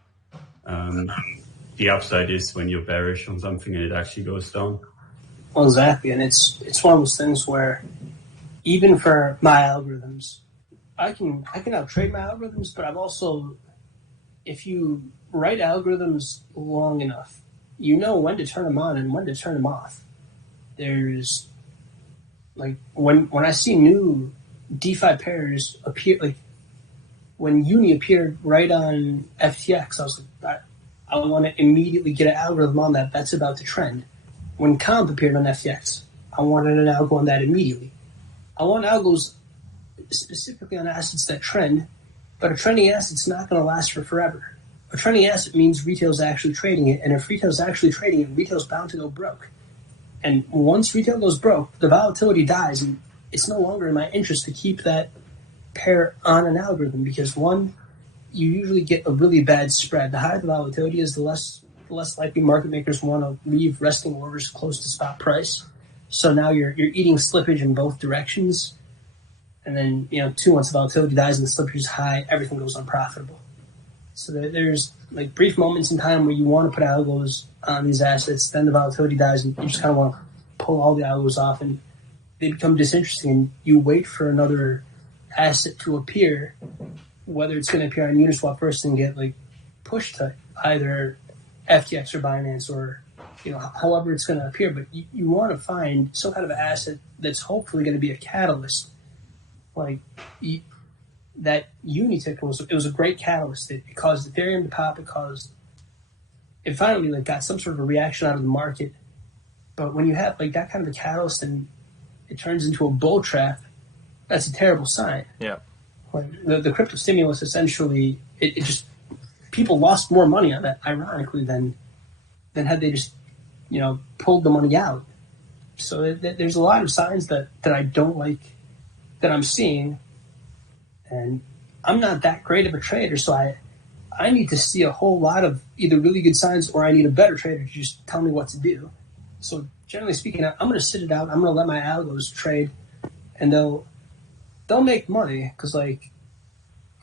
the upside is when you're bearish on something and it actually goes down. Well, exactly. And it's one of those things where even for my algorithms, I can out-trade my algorithms, but I've also, if you write algorithms long enough, you know when to turn them on and when to turn them off. There's, like, when I see new DeFi pairs appear, like when Uni appeared right on FTX, I was like, I want to immediately get an algorithm on that. That's about to trend. When Comp appeared on FTX, I wanted an algo on that immediately. I want algos specifically on assets that trend, but a trending asset's not going to last for forever. A trending asset means retail's actually trading it, and if retail's actually trading it, retail's bound to go broke. And once retail goes broke, the volatility dies, and it's no longer in my interest to keep that pair on an algorithm because, one, you usually get a really bad spread. The higher the volatility is, the less likely market makers want to leave resting orders close to spot price. So now you're eating slippage in both directions. And then, two, once the volatility dies and the slippage is high, everything goes unprofitable. So there's like brief moments in time where you want to put algos on these assets, then the volatility dies and you just kind of want to pull all the algos off and they become disinteresting and you wait for another asset to appear, whether it's going to appear on Uniswap first and get like pushed to either FTX or Binance or, however it's going to appear. But you want to find some kind of asset that's hopefully going to be a catalyst. Like that Unitick was a great catalyst. It caused Ethereum to pop. It finally got some sort of a reaction out of the market. But when you have like that kind of a catalyst and it turns into a bull trap, that's a terrible sign. Yeah. Like the crypto stimulus essentially, it just people lost more money on that, ironically, than had they just pulled the money out. So there's a lot of signs that I don't like that I'm seeing, and I'm not that great of a trader, so I need to see a whole lot of either really good signs or I need a better trader to just tell me what to do. So generally speaking, I'm going to sit it out. I'm going to let my algos trade, and they'll make money because like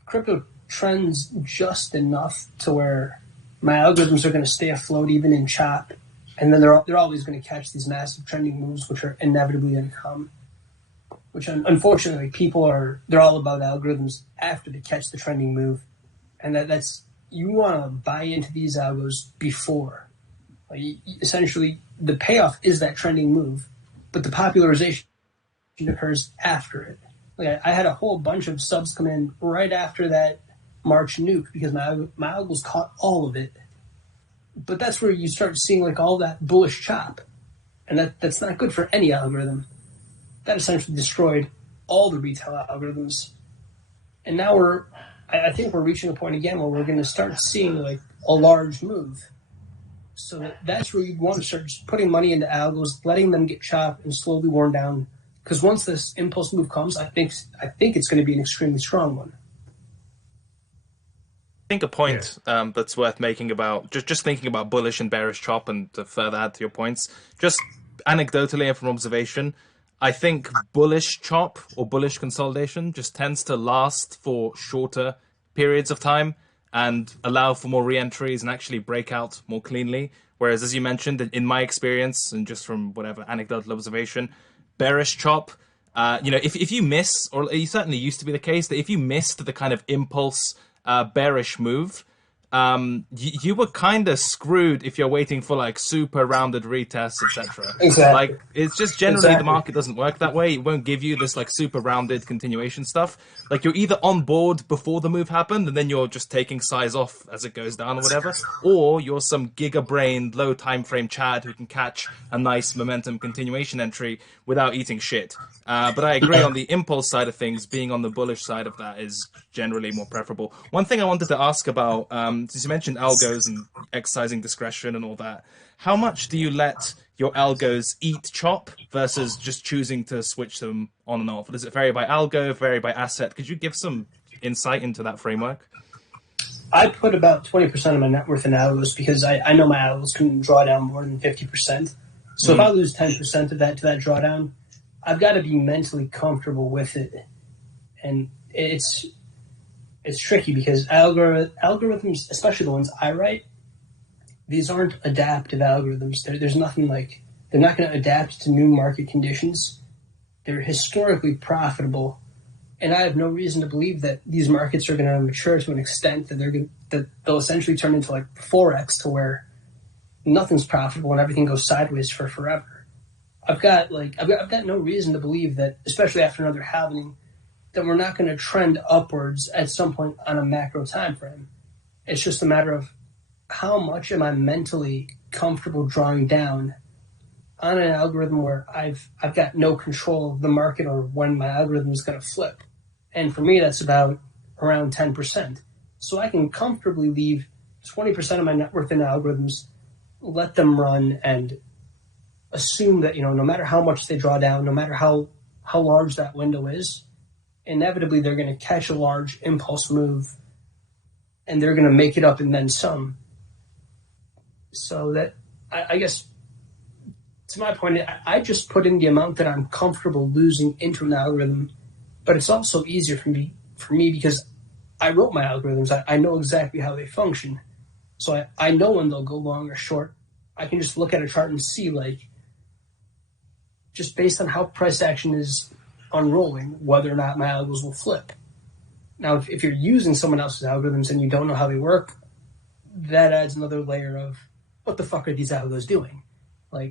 crypto trends just enough to where my algorithms are going to stay afloat even in chop, and then they're always going to catch these massive trending moves which are inevitably going to come. Which unfortunately they're all about algorithms after they catch the trending move, and that's you want to buy into these algos before. Like, essentially, the payoff is that trending move, but the popularization occurs after it. Like I had a whole bunch of subs come in right after that March nuke because my algos caught all of it. But that's where you start seeing like all that bullish chop, and that's not good for any algorithm. That essentially destroyed all the retail algorithms. And now I think we're reaching a point again where we're going to start seeing like a large move. So that's where you want to start just putting money into algos, letting them get chopped and slowly worn down. Because once this impulse move comes, I think it's going to be an extremely strong one. I think a point that's worth making about just thinking about bullish and bearish chop, and to further add to your points, just anecdotally and from observation, I think bullish chop or bullish consolidation just tends to last for shorter periods of time and allow for more re-entries and actually break out more cleanly. Whereas, as you mentioned, in my experience and just from whatever anecdotal observation, bearish chop, if you miss, or it certainly used to be the case, that if you missed the kind of impulse bearish move, you were kind of screwed if you're waiting for like super rounded retests, etc. Exactly. Like it's just generally the market doesn't work that way. It won't give you this like super rounded continuation stuff. Like you're either on board before the move happened and then you're just taking size off as it goes down or whatever, or you're some giga-brained low time frame Chad who can catch a nice momentum continuation entry without eating shit. But I agree on the impulse side of things, being on the bullish side of that is generally more preferable. One thing I wanted to ask about, since you mentioned algos and exercising discretion and all that, how much do you let your algos eat chop versus just choosing to switch them on and off? Does it vary by algo, vary by asset? Could you give some insight into that framework? I put about 20% of my net worth in algos because I know my algos can draw down more than 50%. So if I lose 10% of that to that drawdown, I've got to be mentally comfortable with it. And it's tricky because algorithms, especially the ones I write, these aren't adaptive algorithms. There's nothing like, they're not going to adapt to new market conditions. They're historically profitable. And I have no reason to believe that these markets are going to mature to an extent that they'll essentially turn into like Forex to where nothing's profitable and everything goes sideways for forever. I've got no reason to believe that, especially after another halving, that we're not going to trend upwards at some point on a macro time frame. It's just a matter of how much am I mentally comfortable drawing down on an algorithm where I've got no control of the market or when my algorithm is going to flip. And for me, that's about around 10%. So I can comfortably leave 20% of my net worth in algorithms, let them run, and assume that, no matter how much they draw down, no matter how large that window is, inevitably they're going to catch a large impulse move and they're going to make it up and then some. So that, I guess, to my point, I just put in the amount that I'm comfortable losing into an algorithm, but it's also easier for me because I wrote my algorithms. I know exactly how they function. So I know when they'll go long or short. I can just look at a chart and see, just based on how price action is unrolling, whether or not my algos will flip. Now, if you're using someone else's algorithms and you don't know how they work, that adds another layer of what the fuck are these algos doing?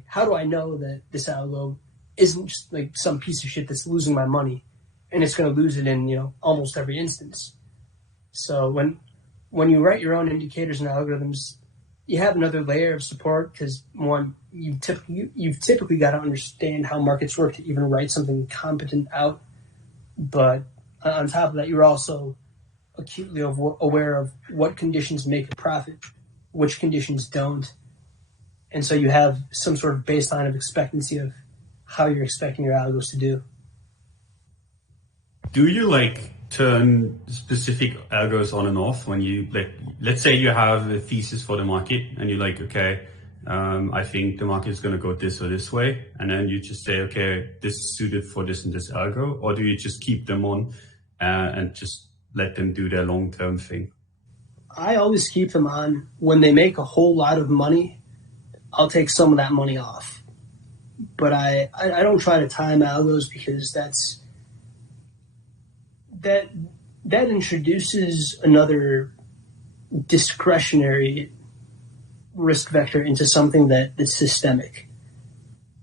How do I know that this algo isn't just some piece of shit that's losing my money and it's going to lose it in, almost every instance? So when you write your own indicators and algorithms, you have another layer of support because, one, you've typically got to understand how markets work to even write something competent out. But on top of that, you're also acutely aware of what conditions make a profit, which conditions don't. And so you have some sort of baseline of expectancy of how you're expecting your algos to do. Do you turn specific algos on and off when you let's say you have a thesis for the market and you're okay, I think the market is going to go this or this way, and then you just say, okay, this is suited for this and this algo, or do you just keep them on and just let them do their long-term thing? I always keep them on. When they make a whole lot of money, I'll take some of that money off. But I don't try to time algos because that introduces another discretionary risk vector into something that's systemic.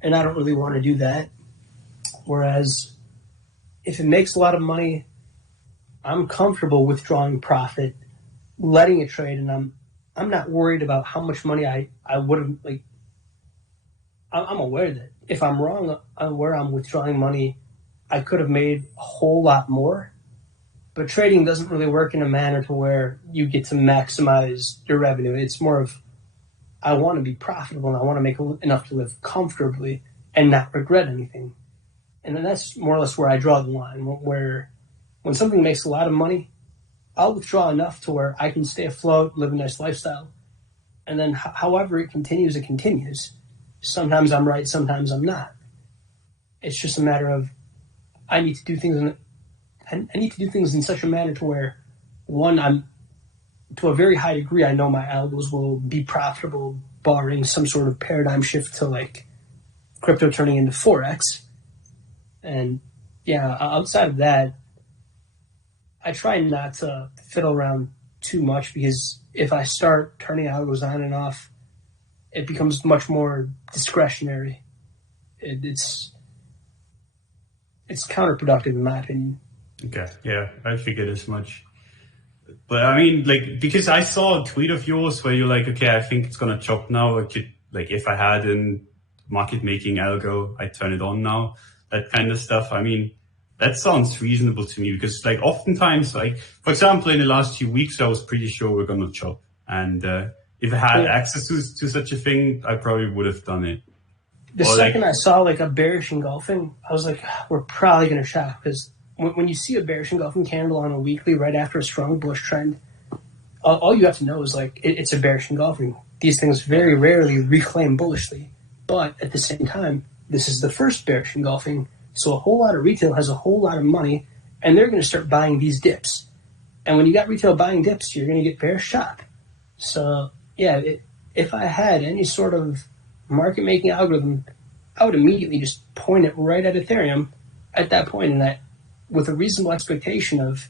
And I don't really want to do that. Whereas if it makes a lot of money, I'm comfortable withdrawing profit, letting it trade, and I'm not worried about how much money I would have, I'm aware that if I'm wrong where I'm withdrawing money, I could have made a whole lot more. But trading doesn't really work in a manner to where you get to maximize your revenue. It's more of, I want to be profitable and I want to make enough to live comfortably and not regret anything. And then that's more or less where I draw the line, where when something makes a lot of money, I'll withdraw enough to where I can stay afloat, live a nice lifestyle. And then however it continues, it continues. Sometimes I'm right, sometimes I'm not. It's just a matter of I need to do things in such a manner to where, one, I'm to a very high degree, I know my algos will be profitable, barring some sort of paradigm shift to crypto turning into Forex. And yeah, outside of that, I try not to fiddle around too much because if I start turning algos on and off, it becomes much more discretionary. It's counterproductive in my opinion. Okay, yeah, I figured as much. But I mean, because I saw a tweet of yours where you're okay, I think it's gonna chop now. If I had a market making algo, I'd turn it on now. That kind of stuff. I mean, that sounds reasonable to me because oftentimes, for example, in the last few weeks, I was pretty sure we're gonna chop. And if I had access to such a thing, I probably would have done it. The second I saw a bearish engulfing, I was we're probably gonna chop because when you see a bearish engulfing candle on a weekly right after a strong bullish trend, all you have to know is it's a bearish engulfing. These things very rarely reclaim bullishly, but at the same time, this is the first bearish engulfing, so a whole lot of retail has a whole lot of money, and they're going to start buying these dips. And when you got retail buying dips, you're going to get bearish chop. So yeah, if I had any sort of market making algorithm, I would immediately just point it right at Ethereum at that point, and that with a reasonable expectation of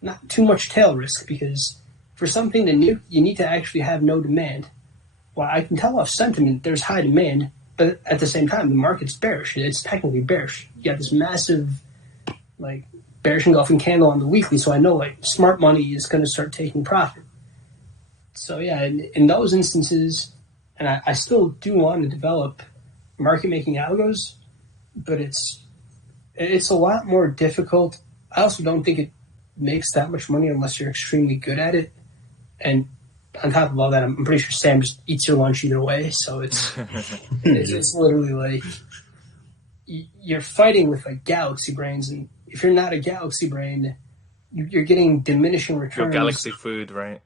not too much tail risk, because for something to nuke, you need to actually have no demand. Well, I can tell off sentiment there's high demand, but at the same time, the market's bearish. It's technically bearish. You got this massive, bearish engulfing candle on the weekly, so I know, smart money is going to start taking profit. So, yeah, in those instances, and I still do want to develop market making algos, but it's a lot more difficult. I also don't think it makes that much money unless you're extremely good at it. And on top of all that, I'm pretty sure Sam just eats your lunch either way. So it's literally like you're fighting with like galaxy brains, and if you're not a galaxy brain, you're getting diminishing returns. Your galaxy food, right?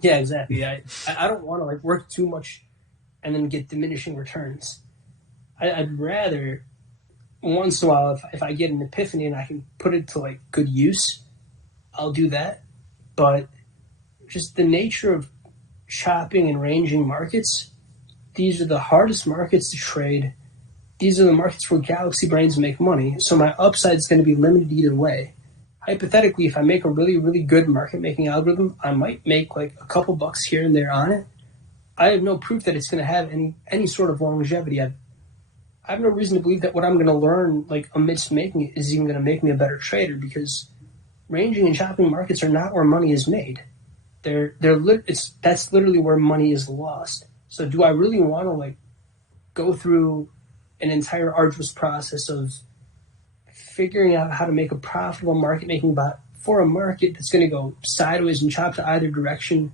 Yeah, exactly. I don't want to like work too much and then get diminishing returns. I'd rather once in a while, if I get an epiphany and I can put it to like good use, I'll do that. But just the nature of chopping and ranging markets, these are the hardest markets to trade. These are the markets where galaxy brains make money. So my upside is going to be limited either way. Hypothetically, if I make a really, really good market making algorithm, I might make like a couple bucks here and there on it. I have no proof that it's going to have any sort of longevity. I have no reason to believe that what I'm going to learn like amidst making it is even going to make me a better trader, because ranging and chopping markets are not where money is made. That's literally where money is lost. So do I really want to like go through an entire arduous process of figuring out how to make a profitable market making bot for a market that's going to go sideways and chop to either direction?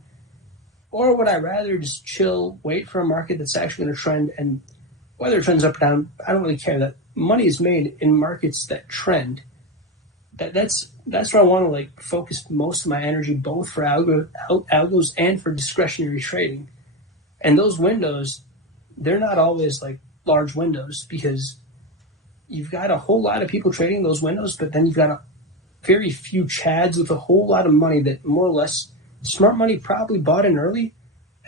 Or would I rather just chill, wait for a market that's actually going to trend, and whether it trends up or down, I don't really care. That money is made in markets that trend. That's where I want to like focus most of my energy, both for algos and for discretionary trading. And those windows, they're not always like large windows, because you've got a whole lot of people trading those windows, but then you've got a very few chads with a whole lot of money that more or less smart money probably bought in early.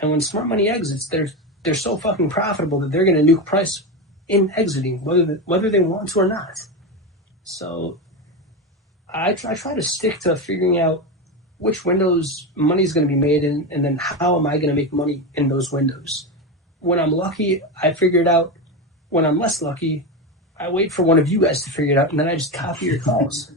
And when smart money exits, they're so fucking profitable that they're going to nuke price in exiting, whether they want to or not. So I try to stick to figuring out which windows money is going to be made in, and then how am I going to make money in those windows. When I'm lucky, I figure it out. When I'm less lucky, I wait for one of you guys to figure it out, and then I just copy your calls.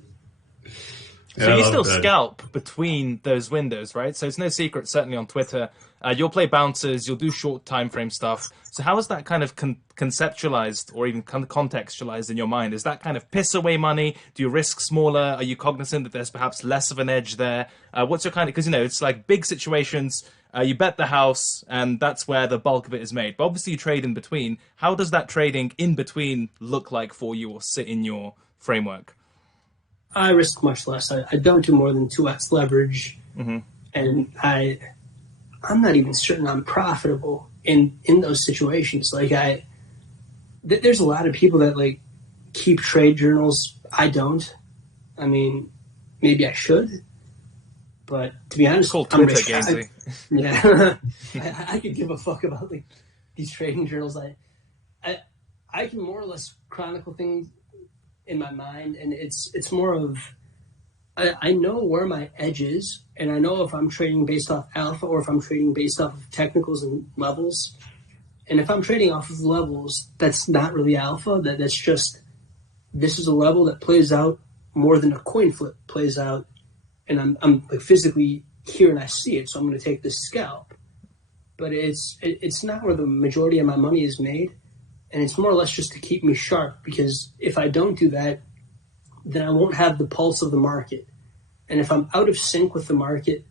So you still scalp between those windows, right? So it's no secret, certainly on Twitter, you'll play bouncers, you'll do short time frame stuff. So how is that kind of conceptualized or even contextualized in your mind? Is that kind of piss away money? Do you risk smaller? Are you cognizant that there's perhaps less of an edge there? What's your kind of, because it's like big situations, you bet the house, and that's where the bulk of it is made. But obviously you trade in between. How does that trading in between look like for you or sit in your framework? I risk much less. I don't do more than 2x leverage, and I'm not even certain I'm profitable in those situations. Like there's a lot of people that like keep trade journals. I don't. I mean, maybe I should, but to be honest, called Twitter, Gainzy. Yeah, I could give a fuck about like these trading journals. I can more or less chronicle things in my mind, and it's more of I know where my edge is, and I know if I'm trading based off alpha or if I'm trading based off of technicals and levels. And if I'm trading off of levels, that's not really alpha. That's just, this is a level that plays out more than a coin flip plays out, and I'm like physically here and I see it, so I'm going to take this scalp. But it's not where the majority of my money is made. And it's more or less just to keep me sharp, because if I don't do that, then I won't have the pulse of the market. And if I'm out of sync with the market,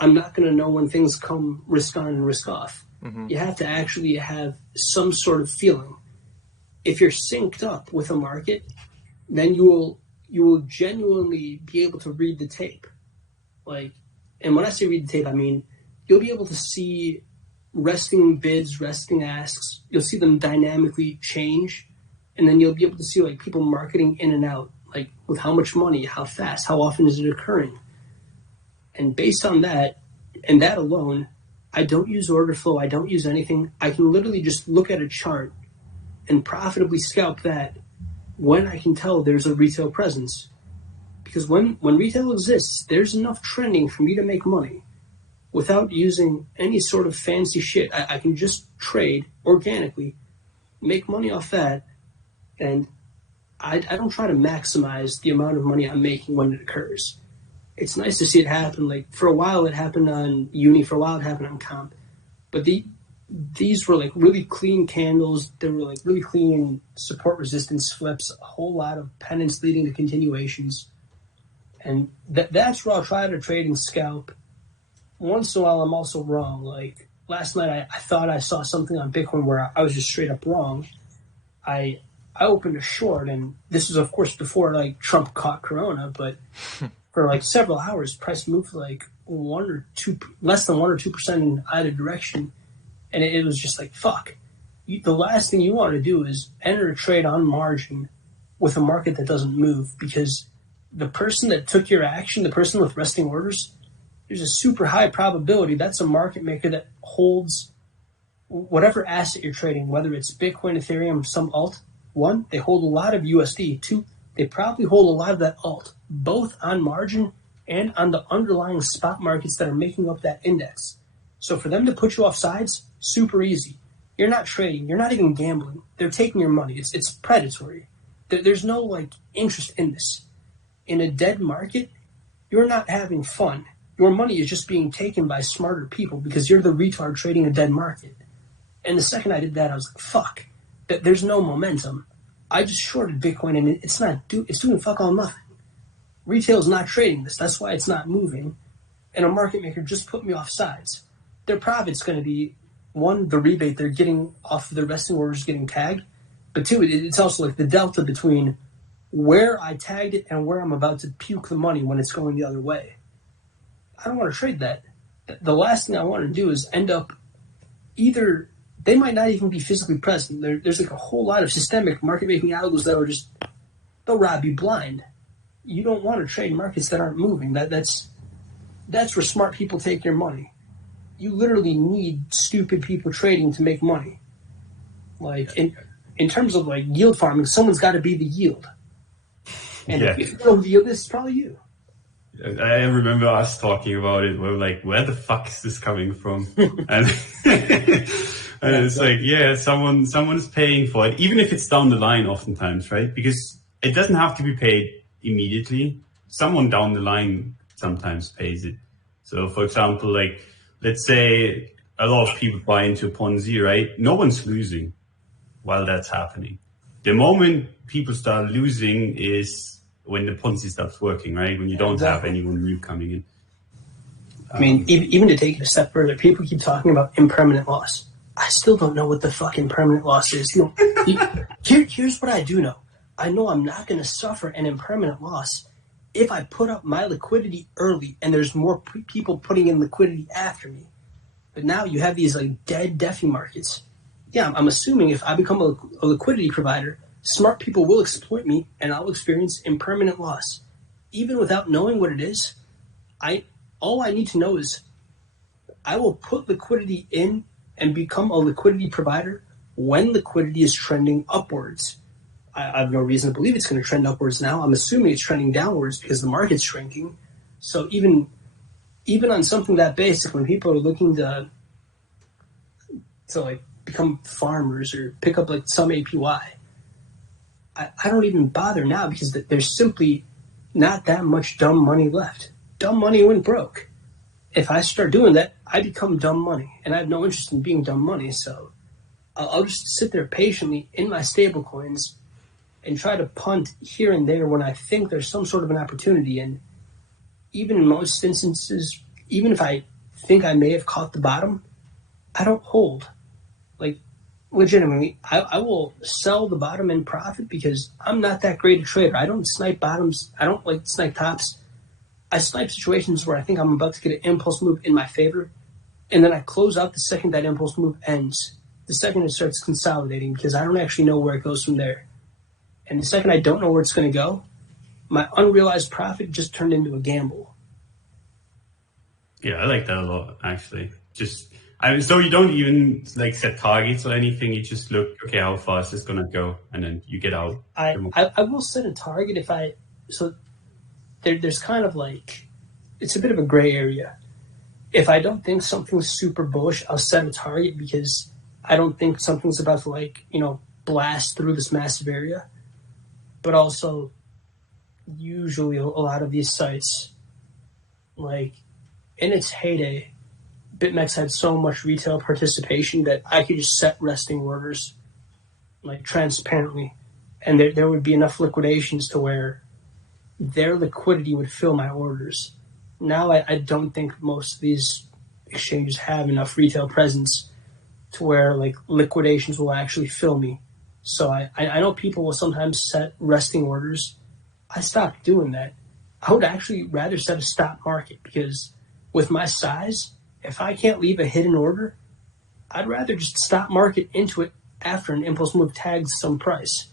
I'm not going to know when things come risk on and risk off. You have to actually have some sort of feeling. If you're synced up with a market, then you will genuinely be able to read the tape. And when I say read the tape, I mean you'll be able to see resting bids, resting asks. You'll see them dynamically change, and then you'll be able to see like people marketing in and out, like with how much money, how fast, how often is it occurring. And based on that, and that alone, I don't use order flow, I don't use anything. I can literally just look at a chart and profitably scalp that when I can tell there's a retail presence. Because when retail exists, there's enough trending for me to make money without using any sort of fancy shit. I can just trade organically, make money off that, and I don't try to maximize the amount of money I'm making when it occurs. It's nice to see it happen. Like for a while it happened on Uni, for a while it happened on Comp. But these were like really clean candles. They were like really clean support resistance flips, a whole lot of pennants leading to continuations. And that's where I'll try to trade and scalp. Once in a while, I'm also wrong. Like last night, I thought I saw something on Bitcoin where I was just straight up wrong. I opened a short, and this was, of course, before like Trump caught Corona, but for like several hours, price moved like less than 1 or 2% in either direction. And it was just like, fuck. The last thing you want to do is enter a trade on margin with a market that doesn't move, because the person that took your action, the person with resting orders, there's a super high probability that's a market maker that holds whatever asset you're trading, whether it's Bitcoin, Ethereum, some alt. One, they hold a lot of USD. Two, they probably hold a lot of that alt, both on margin and on the underlying spot markets that are making up that index. So for them to put you off sides, super easy. You're not trading. You're not even gambling. They're taking your money. It's predatory. There's no like interest in this. In a dead market, you're not having fun. Your money is just being taken by smarter people because you're the retard trading a dead market. And the second I did that, I was like, fuck. There's no momentum. I just shorted Bitcoin, and it's doing fuck all nothing. Retail's not trading this. That's why it's not moving. And a market maker just put me off sides. Their profit's going to be, one, the rebate they're getting off of their resting orders getting tagged. But two, it's also like the delta between where I tagged it and where I'm about to puke the money when it's going the other way. I don't want to trade that. The last thing I want to do is end up either, they might not even be physically present. There's like a whole lot of systemic market-making algos that are just, they'll rob you blind. You don't want to trade markets that aren't moving. That's where smart people take your money. You literally need stupid people trading to make money. Like in terms of like yield farming, someone's got to be the yield. And if you know who the yield is, it's probably you. I remember us talking about it. We're like, where the fuck is this coming from? And it's like, yeah, someone's paying for it, even if it's down the line oftentimes, right? Because it doesn't have to be paid immediately. Someone down the line sometimes pays it. So for example, like, let's say a lot of people buy into Ponzi, right? No one's losing while that's happening. The moment people start losing is when the Ponzi stops working, right? When you don't have anyone new coming in. I mean, even to take it a step further, people keep talking about impermanent loss. I still don't know what the fuck impermanent loss is. Here's what I do know. I know I'm not going to suffer an impermanent loss if I put up my liquidity early and there's more people putting in liquidity after me. But now you have these like dead DeFi markets. Yeah, I'm assuming if I become a liquidity provider, smart people will exploit me and I'll experience impermanent loss. Even without knowing what it is, all I need to know is I will put liquidity in and become a liquidity provider when liquidity is trending upwards. I have no reason to believe it's going to trend upwards now. I'm assuming it's trending downwards because the market's shrinking. So even on something that basic, when people are looking to like become farmers or pick up like some APY, I don't even bother now because there's simply not that much dumb money left. Dumb money went broke. If I start doing that, I become dumb money, and I have no interest in being dumb money. So I'll just sit there patiently in my stable coins and try to punt here and there when I think there's some sort of an opportunity. And even in most instances, even if I think I may have caught the bottom, I don't hold. Like, legitimately, I will sell the bottom in profit because I'm not that great a trader. I don't snipe bottoms. I don't like snipe tops. I snipe situations where I think I'm about to get an impulse move in my favor, and then I close out the second that impulse move ends. The second it starts consolidating because I don't actually know where it goes from there. And the second I don't know where it's going to go, my unrealized profit just turned into a gamble. Yeah, I like that a lot, actually. So you don't even like set targets or anything. You just look, okay, how fast it's going to go, and then you get out. I will set a target there's kind of like, it's a bit of a gray area. If I don't think something's super bullish, I'll set a target because I don't think something's about to like, blast through this massive area. But also, usually a lot of these sites, like in its heyday, BitMEX had so much retail participation that I could just set resting orders like transparently, and there would be enough liquidations to where their liquidity would fill my orders. Now I don't think most of these exchanges have enough retail presence to where like liquidations will actually fill me. So I know people will sometimes set resting orders. I stopped doing that. I would actually rather set a stop market because with my size, if I can't leave a hidden order, I'd rather just stop market into it after an impulse move tags some price.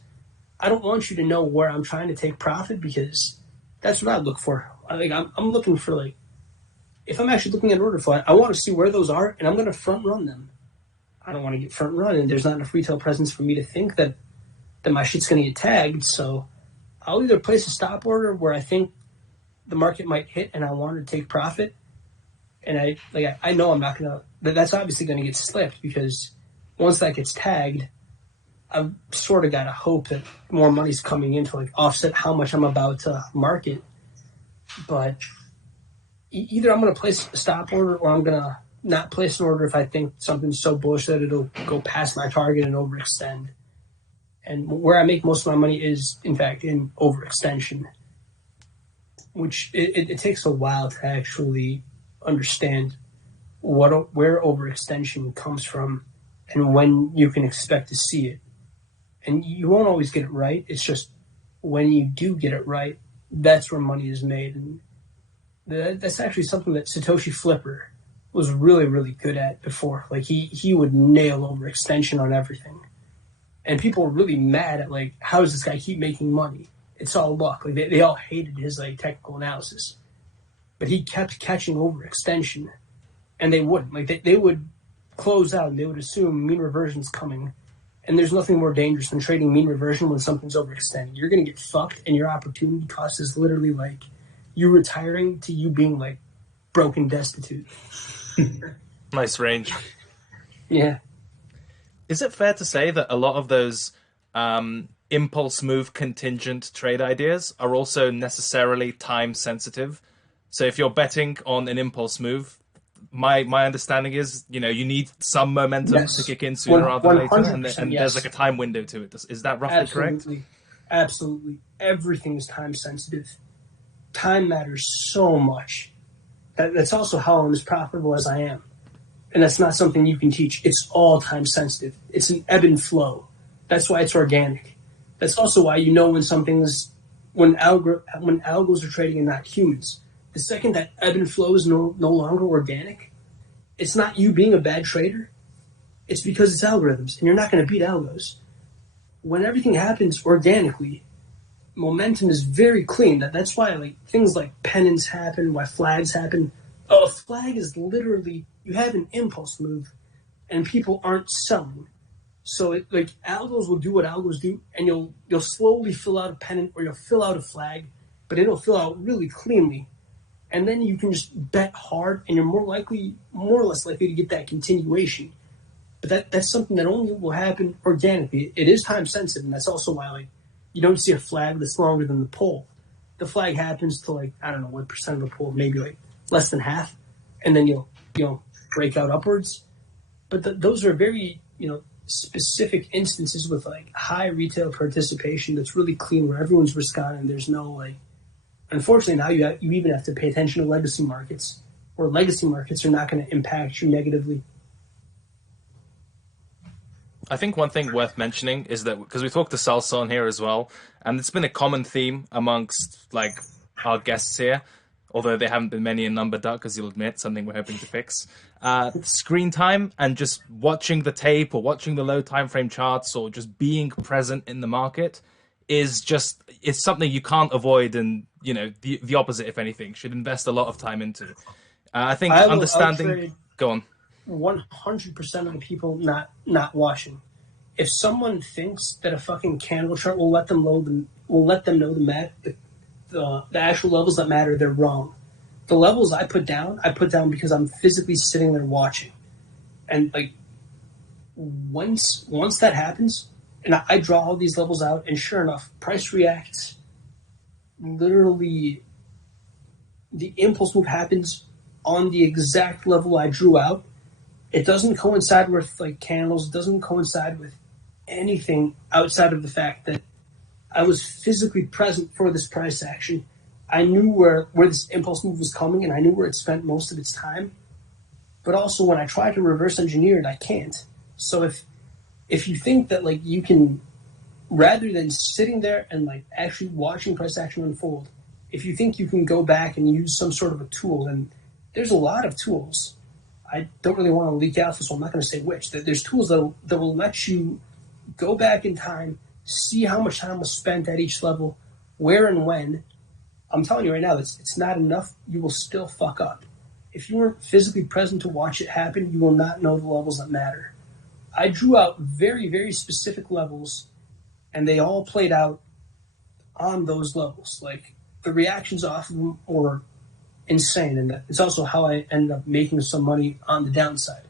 I don't want you to know where I'm trying to take profit because that's what I look for. I'm looking for like, if I'm actually looking at order flow, I want to see where those are and I'm going to front run them. I don't want to get front run and there's not enough retail presence for me to think that my shit's going to get tagged. So I'll either place a stop order where I think the market might hit and I want to take profit. And I know I'm not going to, that's obviously going to get slipped because once that gets tagged, I've sort of got to hope that more money's coming in to like offset how much I'm about to market. But either I'm going to place a stop order or I'm going to not place an order if I think something's so bullish that it'll go past my target and overextend. And where I make most of my money is, in fact, in overextension, which it takes a while to actually understand where overextension comes from and when you can expect to see it. And you won't always get it right. It's just when you do get it right, that's where money is made. And that's actually something that Satoshi Flipper was really, really good at before. Like he would nail overextension on everything. And people were really mad at like, how does this guy keep making money? It's all luck. Like they all hated his like technical analysis. But he kept catching overextension. And they wouldn't. Like they would close out and they would assume mean reversion's coming. And there's nothing more dangerous than trading mean reversion when something's overextended. You're going to get fucked, and your opportunity cost is literally like you retiring to you being like broke and destitute. Nice range. Yeah. Is it fair to say that a lot of those impulse move contingent trade ideas are also necessarily time sensitive? So if you're betting on an impulse move, my understanding is, you need some momentum to kick in sooner rather than later, and yes. there's like a time window to it. Is that roughly correct? Absolutely. Everything is time sensitive. Time matters so much. That's also how I'm as profitable as I am. And that's not something you can teach. It's all time sensitive. It's an ebb and flow. That's why it's organic. That's also why when algos are trading and not humans. The second that ebb and flow is no longer organic, it's not you being a bad trader. It's because it's algorithms, and you're not going to beat algos. When everything happens organically, momentum is very clean. That's why like things like pennants happen, why flags happen. A flag is literally you have an impulse move, and people aren't selling. So like algos will do what algos do, and you'll slowly fill out a pennant or you'll fill out a flag, but it'll fill out really cleanly. And then you can just bet hard, and you're more or less likely to get that continuation. But that's something that only will happen organically. It is time sensitive, and that's also why like you don't see a flag that's longer than the pole. The flag happens to like I don't know what percent of the pole, maybe like less than half, and then you'll break out upwards. But those are very specific instances with like high retail participation that's really clean, where everyone's risk on, and there's no like. Unfortunately, now you even have to pay attention to legacy markets, or legacy markets are not going to impact you negatively. I think one thing worth mentioning is that because we talked to Salsa on here as well, and it's been a common theme amongst like our guests here, although they haven't been many in number, Duck, as you'll admit, something we're hoping to fix. Screen time and just watching the tape or watching the low time frame charts or just being present in the market it's something you can't avoid, and the opposite, if anything, should invest a lot of time into. I think understanding. Go on. 100% of the people not watching. If someone thinks that a fucking candle chart will let them know the actual levels that matter, they're wrong. The levels I put down because I'm physically sitting there watching, and like once that happens. And I draw all these levels out, and sure enough, price reacts. Literally, the impulse move happens on the exact level I drew out. It doesn't coincide with like candles. It doesn't coincide with anything outside of the fact that I was physically present for this price action. I knew where this impulse move was coming, and I knew where it spent most of its time. But also, when I try to reverse engineer it, I can't. So if you think that like you can, rather than sitting there and like actually watching price action unfold, if you think you can go back and use some sort of a tool, and there's a lot of tools. I don't really want to leak out, so I'm not going to say which. There's tools that will let you go back in time, see how much time was spent at each level, where and when. I'm telling you right now, it's not enough. You will still fuck up. If you weren't physically present to watch it happen, you will not know the levels that matter. I drew out very, very specific levels, and they all played out on those levels. Like, the reactions off of them were insane, and it's also how I ended up making some money on the downside.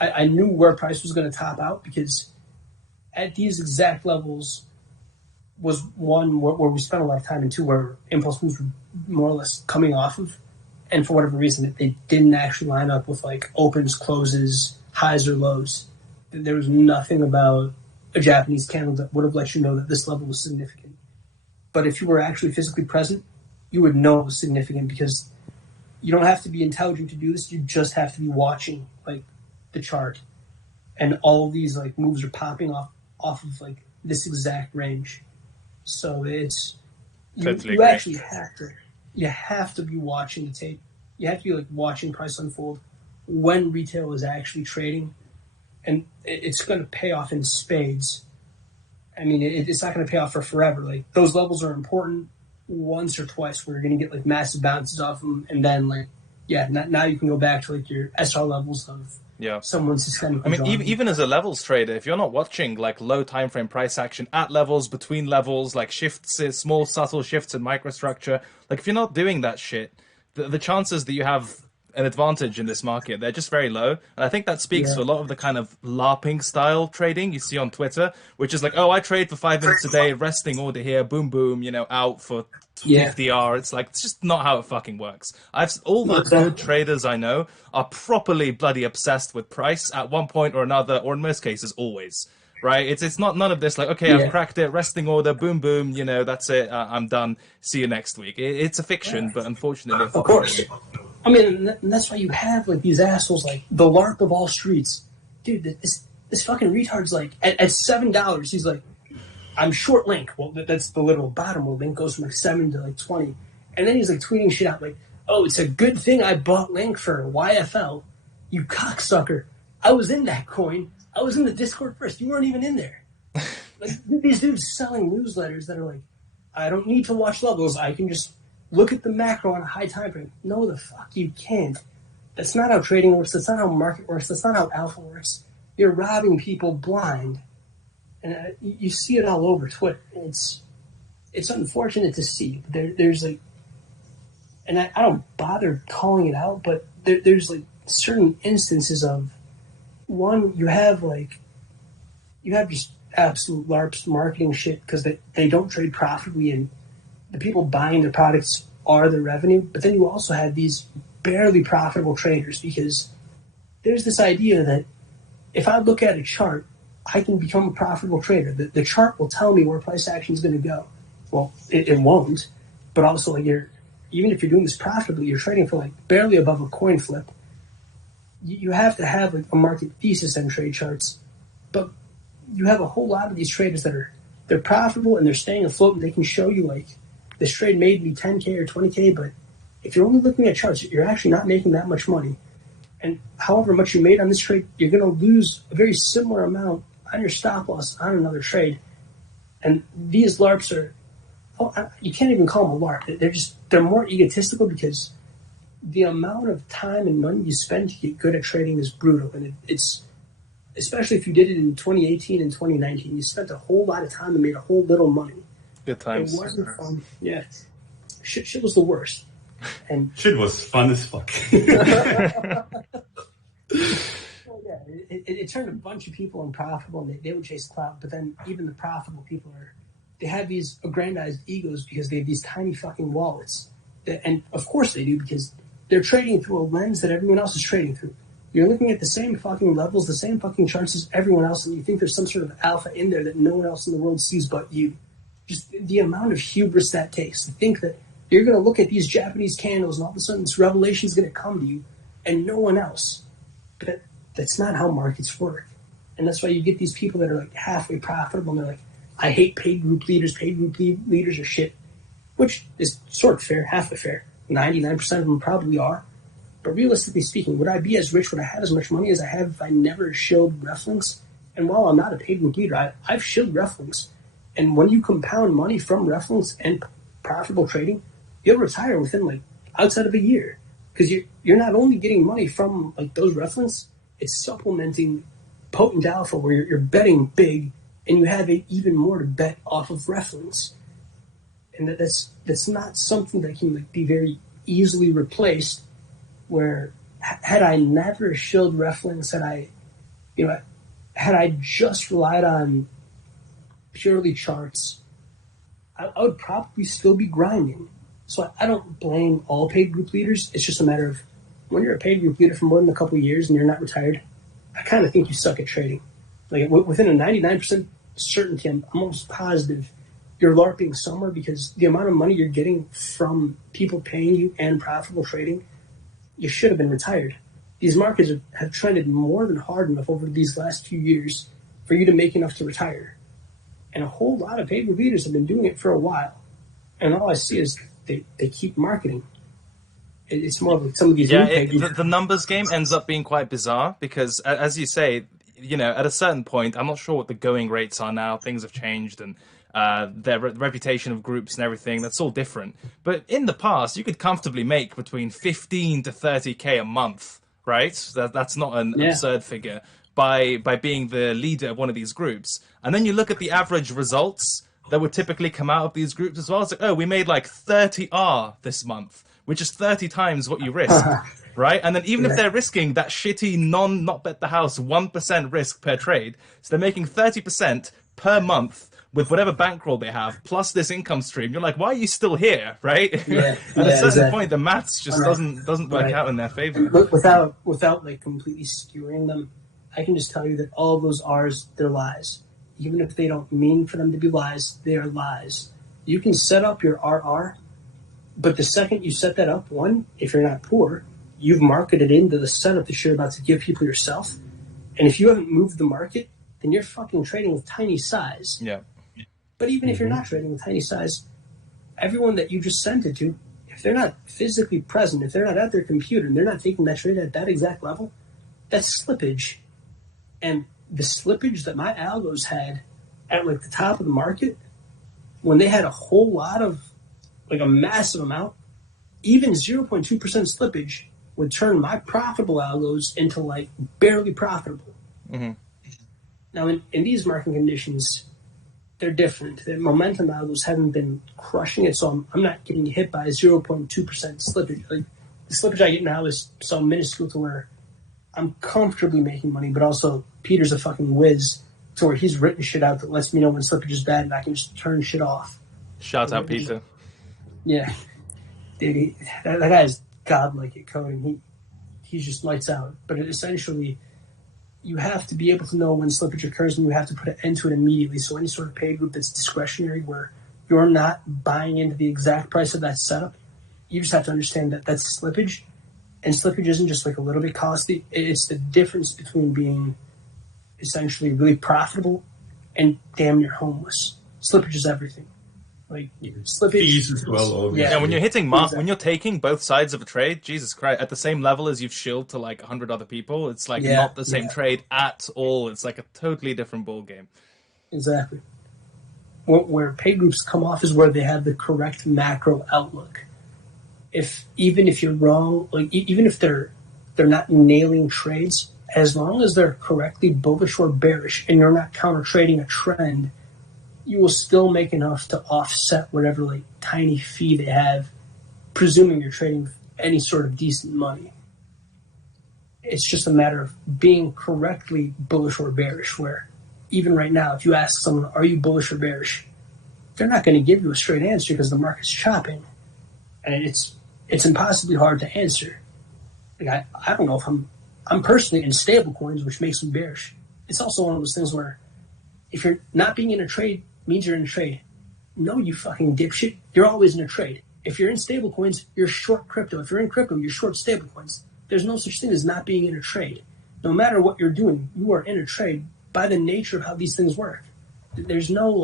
I knew where price was going to top out because at these exact levels was one where we spent a lot of time, and two where impulse moves were more or less coming off of, and for whatever reason they didn't actually line up with like opens, closes, highs or lows. There was nothing about a Japanese candle that would have let you know that this level was significant. But if you were actually physically present, you would know it was significant because you don't have to be intelligent to do this. You just have to be watching like the chart, and all of these like moves are popping off of like this exact range. So it's you actually have to be watching the tape. You have to be like watching price unfold when retail is actually trading, and it's going to pay off in spades. I mean, it's not going to pay off for forever. Like, those levels are important once or twice where you're going to get like massive bounces off them, and then like, yeah, now you can go back to like your SR levels of someone's systemic. I mean, even as a levels trader, if you're not watching like low time frame price action at levels, between levels, like shifts, small subtle shifts in microstructure, like if you're not doing that shit, the chances that you have an advantage in this market, they're just very low. And I think that speaks to a lot of the kind of LARPing style trading you see on Twitter, which is like, oh, I trade for 5 minutes a day, resting order here, boom, boom, you know, out for 50R. It's like, it's just not how it fucking works. All the good traders I know are properly bloody obsessed with price at one point or another, or in most cases, always. Right? It's not none of this like, okay, I've cracked it, resting order, boom, boom, you know, that's it, I'm done, see you next week. It's a fiction, but unfortunately, of course. I mean, and that's why you have like these assholes like the LARP of all streets. Dude, this fucking retard's like, at $7, he's like, I'm short Link. Well, that's the literal bottom where Link goes from like 7 to like 20. And then he's like tweeting shit out like, oh, it's a good thing I bought Link for YFL. You cocksucker. I was in that coin. I was in the Discord first. You weren't even in there. Like, these dudes selling newsletters that are like, I don't need to watch levels. I can just look at the macro on a high time frame. No, the fuck you can't. That's not how trading works. That's not how market works. That's not how alpha works. You're robbing people blind. And you see it all over Twitter. It's unfortunate to see. There's like, and I don't bother calling it out, but there's like certain instances of, one, you have just absolute LARPs marketing shit because they don't trade profitably, and the people buying the products are the revenue. But then you also have these barely profitable traders because there's this idea that if I look at a chart, I can become a profitable trader. The chart will tell me where price action is going to go. Well, it won't. But also, like, even if you're doing this profitably, you're trading for like barely above a coin flip. You have to have like a market thesis and trade charts. But you have a whole lot of these traders that they're profitable and they're staying afloat, and they can show you like, this trade made me 10K or 20K, but if you're only looking at charts, you're actually not making that much money. And however much you made on this trade, you're going to lose a very similar amount on your stop loss on another trade. And these LARPs are, you can't even call them a LARP. They're more egotistical because the amount of time and money you spend to get good at trading is brutal. And it's, especially if you did it in 2018 and 2019, you spent a whole lot of time and made a whole little money. Good times. It wasn't fun. Yeah. Shit was the worst. And shit was fun as fuck. Well, yeah, it turned a bunch of people unprofitable, and they would chase clout. But then even the profitable people they have these aggrandized egos because they have these tiny fucking wallets. And of course they do, because they're trading through a lens that everyone else is trading through. You're looking at the same fucking levels, the same fucking charts as everyone else, and you think there's some sort of alpha in there that no one else in the world sees but you. Just the amount of hubris that takes to think that you're going to look at these Japanese candles and all of a sudden this revelation is going to come to you and no one else. But that's not how markets work. And that's why you get these people that are like halfway profitable and they're like, I hate paid group leaders. Paid group leaders are shit. Which is sort of fair, halfway fair. 99% of them probably are. But realistically speaking, would I be as rich, would I have as much money as I have if I never shilled reflinks? And while I'm not a paid group leader, I've shilled reflinks. And when you compound money from reflinks and profitable trading, you'll retire within like outside of a year. Because you're not only getting money from like those reflinks, it's supplementing potent alpha where you're betting big and you have even more to bet off of reflinks. And that's not something that can like be very easily replaced. Where had I never shilled reflinks, had I just relied on purely charts, I would probably still be grinding. So I don't blame all paid group leaders. It's just a matter of when you're a paid group leader for more than a couple of years and you're not retired, I kind of think you suck at trading. Like within a 99% certainty, I'm almost positive you're LARPing somewhere because the amount of money you're getting from people paying you and profitable trading, you should have been retired. These markets have trended more than hard enough over these last few years for you to make enough to retire. And a whole lot of paid group leaders have been doing it for a while. And all I see is they keep marketing. It's more like some of these the numbers game ends up being quite bizarre because, as you say, at a certain point, I'm not sure what the going rates are now. Things have changed and their reputation of groups and everything, that's all different. But in the past, you could comfortably make between 15 to 30K a month, right? That's not an absurd figure by being the leader of one of these groups. And then you look at the average results that would typically come out of these groups as well. It's like, oh, we made like 30R this month, which is 30 times what you risked, right? And then even if they're risking that shitty not bet the house 1% risk per trade, so they're making 30% per month with whatever bankroll they have, plus this income stream, you're like, why are you still here, right? At a certain point, the maths just doesn't work out in their favor. But without like completely skewing them, I can just tell you that all of those R's, they're lies. Even if they don't mean for them to be lies, they are lies. You can set up your RR, but the second you set that up, one, if you're not poor, you've marketed into the setup that you're about to give people yourself. And if you haven't moved the market, then you're fucking trading with tiny size. Yeah. But even if you're not trading with tiny size, everyone that you just sent it to, if they're not physically present, if they're not at their computer and they're not taking that trade at that exact level, that's slippage. And the slippage that my algos had at like the top of the market, when they had a whole lot of, like a massive amount, even 0.2% slippage would turn my profitable algos into like barely profitable. Mm-hmm. Now in these market conditions, they're different. The momentum algos haven't been crushing it, so I'm not getting hit by 0.2% slippage. Like the slippage I get now is so minuscule to where I'm comfortably making money, but also Peter's a fucking whiz to where he's written shit out that lets me know when slippage is bad and I can just turn shit off. Shout out Peter. Yeah. Dude, that guy's godlike at coding. He just lights out. But essentially, you have to be able to know when slippage occurs and you have to put an end to it immediately. So any sort of paid group that's discretionary where you're not buying into the exact price of that setup, you just have to understand that that's slippage. And slippage isn't just like a little bit costly. It's the difference between being essentially really profitable and damn near homeless. Slippage is everything. Like slippage fees as well. Obviously. Yeah, when you're hitting when you're taking both sides of a trade, Jesus Christ, at the same level as you've shilled to like 100 other people, it's like not the same trade at all. It's like a totally different ball game. Exactly. Where paid groups come off is where they have the correct macro outlook. Even if you're wrong, like even if they're not nailing trades, as long as they're correctly bullish or bearish, and you're not counter trading a trend, you will still make enough to offset whatever like tiny fee they have, presuming you're trading with any sort of decent money. It's just a matter of being correctly bullish or bearish, where even right now, if you ask someone, are you bullish or bearish? They're not going to give you a straight answer because the market's chopping. And it's it's impossibly hard to answer. Like I don't know if I'm personally in stable coins, which makes me bearish. It's also one of those things where if you're not being in a trade means you're in a trade. No, you fucking dipshit. You're always in a trade. If you're in stable coins, you're short crypto. If you're in crypto, you're short stable coins. There's no such thing as not being in a trade. No matter what you're doing, you are in a trade by the nature of how these things work. There's no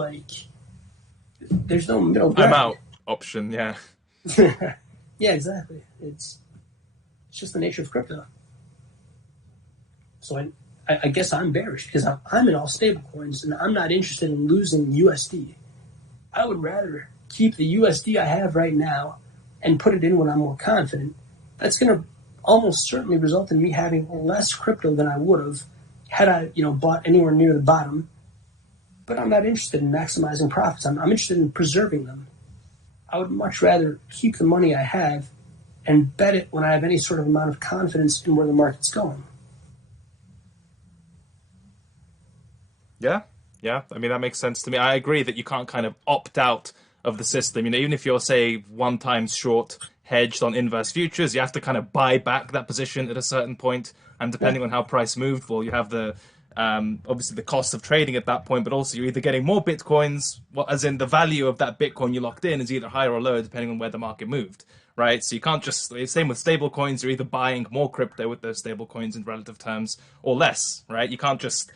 middle ground. I'm out option, yeah. Yeah, exactly. It's just the nature of crypto. So I guess I'm bearish because I'm in all stable coins and I'm not interested in losing USD. I would rather keep the USD I have right now and put it in when I'm more confident. That's going to almost certainly result in me having less crypto than I would have had I, bought anywhere near the bottom. But I'm not interested in maximizing profits. I'm interested in preserving them. I would much rather keep the money I have and bet it when I have any sort of amount of confidence in where the market's going. Yeah. I mean, that makes sense to me. I agree that you can't kind of opt out of the system. Even if you're, say, 1 times short hedged on inverse futures, you have to kind of buy back that position at a certain point. And depending on how price moved, well, you have the obviously the cost of trading at that point, but also you're either getting more Bitcoins, as in the value of that Bitcoin you locked in is either higher or lower depending on where the market moved, right? So you can't just, same with stable coins, you're either buying more crypto with those stable coins in relative terms or less, right? You can't just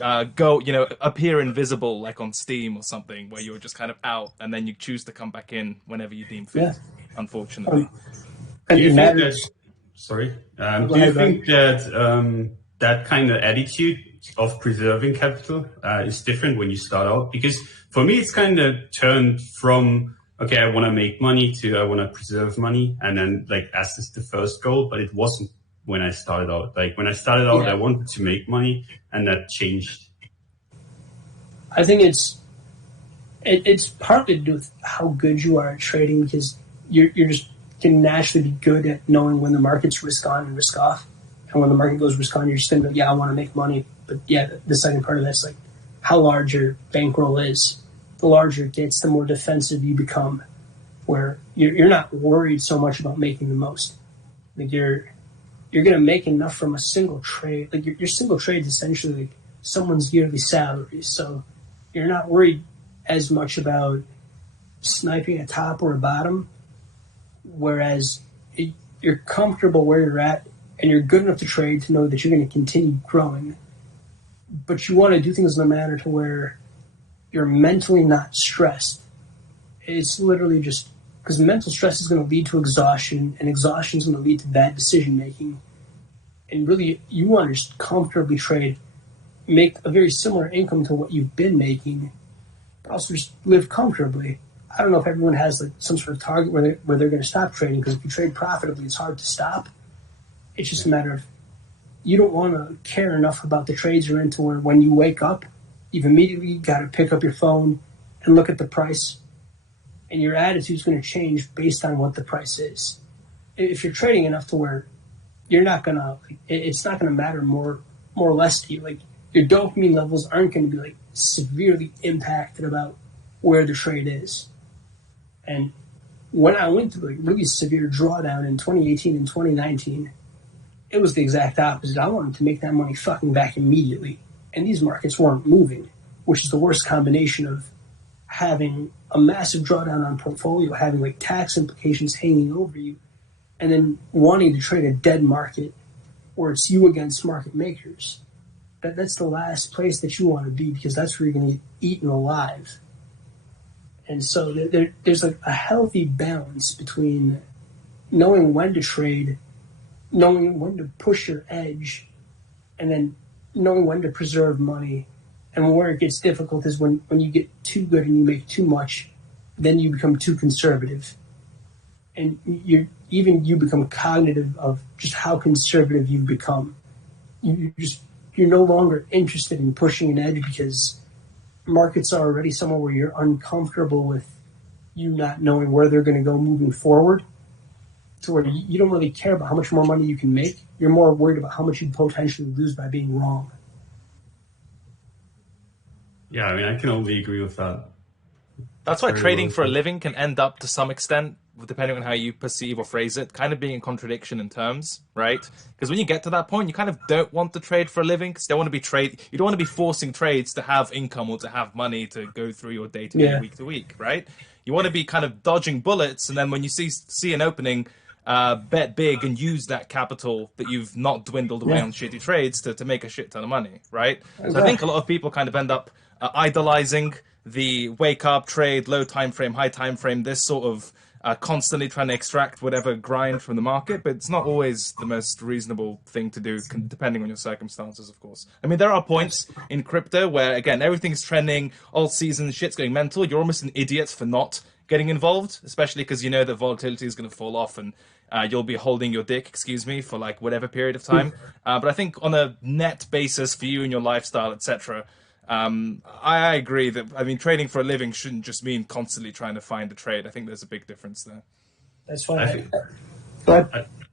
appear invisible like on Steam or something where you're just kind of out and then you choose to come back in whenever you deem fit, unfortunately. And do you it think matters. Do you think that that kind of attitude of preserving capital is different when you start out? Because for me, it's kind of turned from, okay, I want to make money to I want to preserve money. And then as is the first goal, but it wasn't when I started out. When I started out, I wanted to make money and that changed. I think it's partly to do with how good you are at trading because you're just can naturally be good at knowing when the market's risk on and risk off. And when the market goes risk on, you're just going to go, I want to make money. But the second part of that's how large your bankroll is. The larger it gets, the more defensive you become, where you're not worried so much about making the most. You're going to make enough from a single trade. Your single trade is essentially someone's yearly salary. So you're not worried as much about sniping a top or a bottom, whereas you're comfortable where you're at and you're good enough to trade to know that you're going to continue growing. But you want to do things in a manner to where you're mentally not stressed. It's literally just because mental stress is going to lead to exhaustion, and exhaustion is going to lead to bad decision making. And really, you want to just comfortably trade, make a very similar income to what you've been making, but also just live comfortably. I don't know if everyone has some sort of target where they're going to stop trading, because if you trade profitably, it's hard to stop. It's just a matter of you don't want to care enough about the trades you're into where when you wake up, you've immediately got to pick up your phone and look at the price, and your attitude's going to change based on what the price is. If you're trading enough to where you're not going to, it's not going to matter more or less to you. Your dopamine levels aren't going to be severely impacted about where the trade is. And when I went through really severe drawdown in 2018 and 2019, it was the exact opposite. I wanted to make that money fucking back immediately. And these markets weren't moving, which is the worst combination of having a massive drawdown on portfolio, having tax implications hanging over you, and then wanting to trade a dead market where it's you against market makers. That's the last place that you want to be, because that's where you're going to get eaten alive. And so there's a healthy balance between knowing when to trade, knowing when to push your edge, and then knowing when to preserve money. And where it gets difficult is when you get too good and you make too much, then you become too conservative. And you become cognitive of just how conservative you've become. You're no longer interested in pushing an edge because markets are already somewhere where you're uncomfortable with you not knowing where they're going to go moving forward, to where you don't really care about how much more money you can make. You're more worried about how much you'd potentially lose by being wrong. Yeah, I mean, I can only agree with that. That's why trading for a living can end up, to some extent, depending on how you perceive or phrase it, kind of being in contradiction in terms, right? Because when you get to that point, you kind of don't want to trade for a living, because you don't want to be forcing trades to have income or to have money to go through your day to day, week to week, right? You want to be kind of dodging bullets, and then when you see an opening, bet big and use that capital that you've not dwindled away on shitty trades to make a shit ton of money, right? So I think a lot of people kind of end up idolizing the wake up, trade, low time frame, high time frame, this sort of constantly trying to extract whatever grind from the market, but it's not always the most reasonable thing to do, depending on your circumstances, of course. I mean, there are points in crypto where, again, everything's trending, all season, shit's going mental. You're almost an idiot for not getting involved, especially because you know that volatility is going to fall off and you'll be holding your dick, for like whatever period of time. But I think on a net basis for you and your lifestyle, etc., I agree that, I mean, trading for a living shouldn't just mean constantly trying to find a trade. I think there's a big difference there. That's why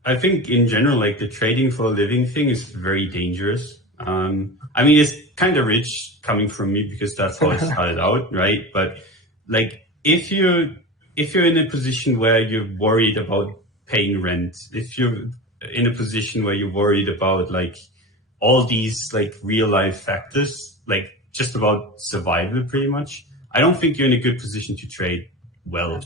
I think in general, like the trading for a living thing is very dangerous. I mean, it's kind of rich coming from me because that's how I started out, right? But like, if you're in a position where you're worried about paying rent, if you're in a position where you're worried about like all these like real life factors, like just about survival pretty much, I don't think you're in a good position to trade well.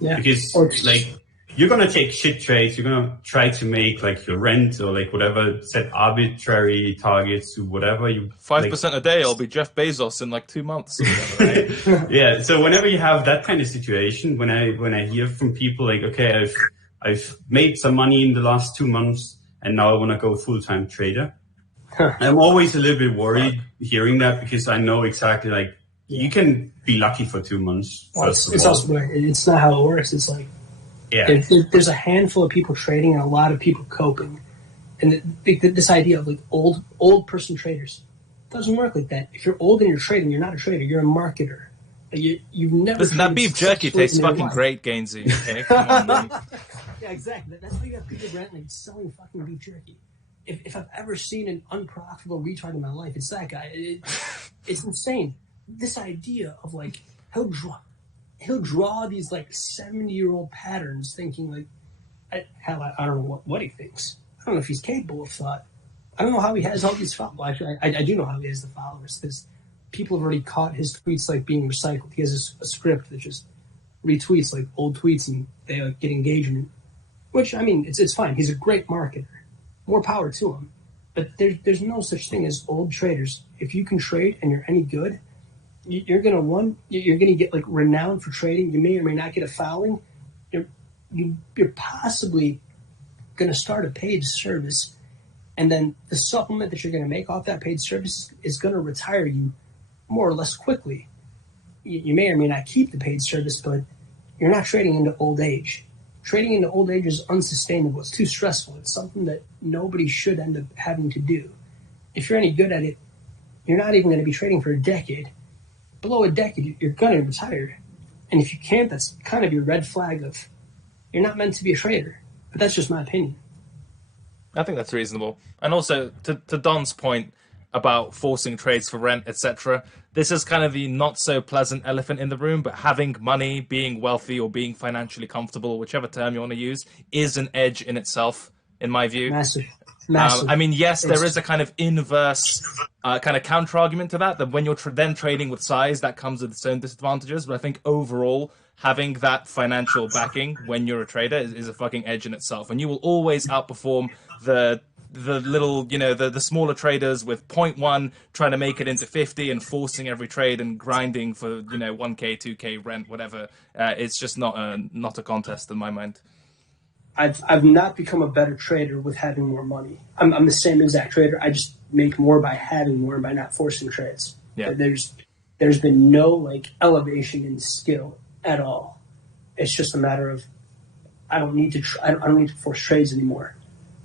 Yeah. Because like you're gonna take shit trades, you're gonna try to make like your rent or like whatever, set arbitrary targets to whatever you 5% a day. I'll be Jeff Bezos in like 2 months. Or whatever, right? Yeah. So whenever you have that kind of situation, when I hear from people like, okay, I've made some money in the last 2 months and now I want to go full-time trader. I'm always a little bit worried hearing that because I know exactly like you can be lucky for 2 months. Well, it's also it's not how it works. It's like there's a handful of people trading and a lot of people coping, and this idea of like old person traders doesn't work like that. If you're old and you're trading, you're not a trader. You're a marketer. You've never. Listen, that beef jerky tastes fucking great, Gainzy. Okay, come on, man. Yeah, exactly. That's why you got Peter Brantley selling fucking beef jerky. If I've ever seen an unprofitable retard in my life, it's that guy. It's insane. This idea of like he'll draw these like 70-year-old patterns, thinking like, I don't know what he thinks. I don't know if he's capable of thought. I don't know how he has all these followers. Well, actually, I do know how he has the followers because people have already caught his tweets like being recycled. He has a script that just retweets like old tweets and they get engagement. Which I mean, it's fine. He's a great marketer. More power to him. But there's no such thing as old traders. If you can trade and you're any good, you're gonna get like renowned for trading. You may or may not get a fouling. You're possibly gonna start a paid service, and then the supplement that you're gonna make off that paid service is gonna retire you more or less quickly. You may or may not keep the paid service, but you're not trading into old age. Trading into old age is unsustainable. It's too stressful. It's something that nobody should end up having to do. If you're any good at it, you're not even going to be trading for a decade. Below a decade, you're going to retire. And if you can't, that's kind of your red flag of you're not meant to be a trader. But that's just my opinion. I think that's reasonable. And also, to Don's point about forcing trades for rent, etc., this is kind of the not so pleasant elephant in the room, but having money, being wealthy, or being financially comfortable, whichever term you want to use, is an edge in itself, in my view. Massive. I mean, yes, there is a kind of inverse kind of counter argument to that when you're then trading with size, that comes with its own disadvantages. But I think overall, having that financial backing when you're a trader is a fucking edge in itself. And you will always outperform the little, the smaller traders with 0.1 trying to make it into 50 and forcing every trade and grinding for, 1K, 2K rent, whatever. It's just not a contest in my mind. I've not become a better trader with having more money. I'm the same exact trader. I just make more by having more, by not forcing trades. Yeah. There's been no like elevation in skill at all. It's just a matter of I don't need to force trades anymore.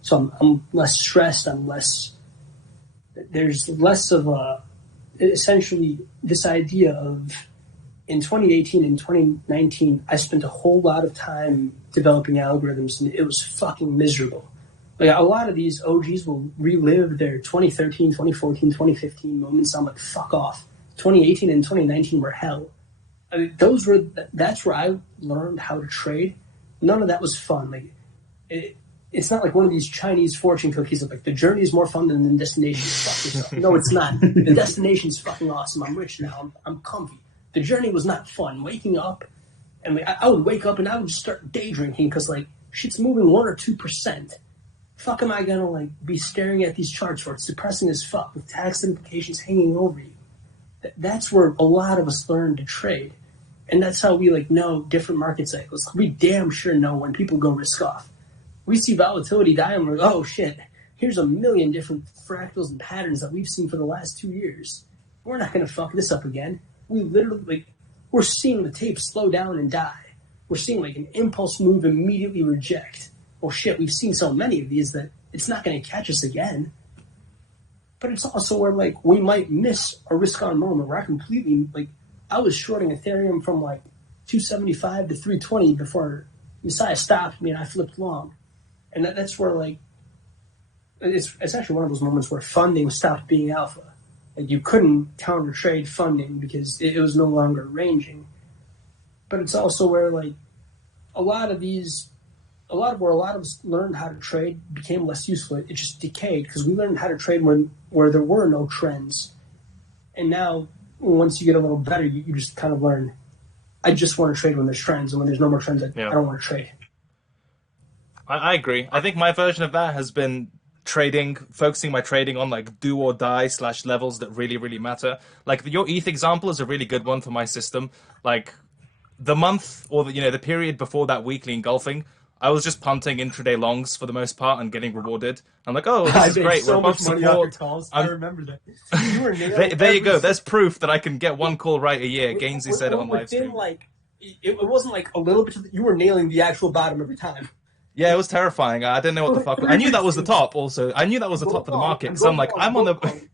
So I'm less stressed. There's less of essentially this idea of in 2018 and 2019, I spent a whole lot of time developing algorithms and it was fucking miserable. Like a lot of these OGs will relive their 2013, 2014, 2015 moments. I'm like, fuck off. 2018 and 2019 were hell. I mean, that's where I learned how to trade. none of that was fun. Like, it's not like one of these Chinese fortune cookies of like the journey is more fun than the destination. Fuck yourself. No, it's not. The destination's fucking awesome. I'm rich now. I'm comfy. The journey was not fun. Waking up, and like, I would wake up and I would just start day drinking because like shit's moving 1 or 2%. Fuck, am I gonna like be staring at these charts where it's depressing as fuck with tax implications hanging over you? That's where a lot of us learn to trade, and that's how we like know different market cycles. We damn sure know when people go risk off. We see volatility die and we're like, oh shit, here's a million different fractals and patterns that we've seen for the last 2 years. We're not gonna fuck this up again. We literally like we're seeing the tape slow down and die. We're seeing like an impulse move immediately reject. Well, shit, we've seen so many of these that it's not going to catch us again. But it's also where, like, we might miss a risk-on moment where I completely, like, I was shorting Ethereum from, like, 275 to 320 before Messiah stopped me and I flipped long. And that's where, like, it's actually one of those moments where funding stopped being alpha. Like, you couldn't counter-trade funding because it was no longer ranging. But it's also where, like, a lot of us learned how to trade became less useful. It just decayed because we learned how to trade where there were no trends. And now, once you get a little better, you just kind of learn, I just want to trade when there's trends, and when there's no more trends, I don't want to trade. I agree. I think my version of that has been focusing my trading on like do or die / levels that really, really matter. Like your ETH example is a really good one for my system. Like the month or the period before that weekly engulfing, I was just punting intraday longs for the most part and getting rewarded. I'm like, oh, this is great. So we're above much money off your support. calls. I remember that. You were there you go. There's proof that I can get one call right a year. Gainzy said it on live stream. Like, it wasn't like a little bit. You were nailing the actual bottom every time. Yeah, it was terrifying. I didn't know what the fuck. I knew that was the top. Also, I knew that was the top of the market. So I'm like, I'm on the.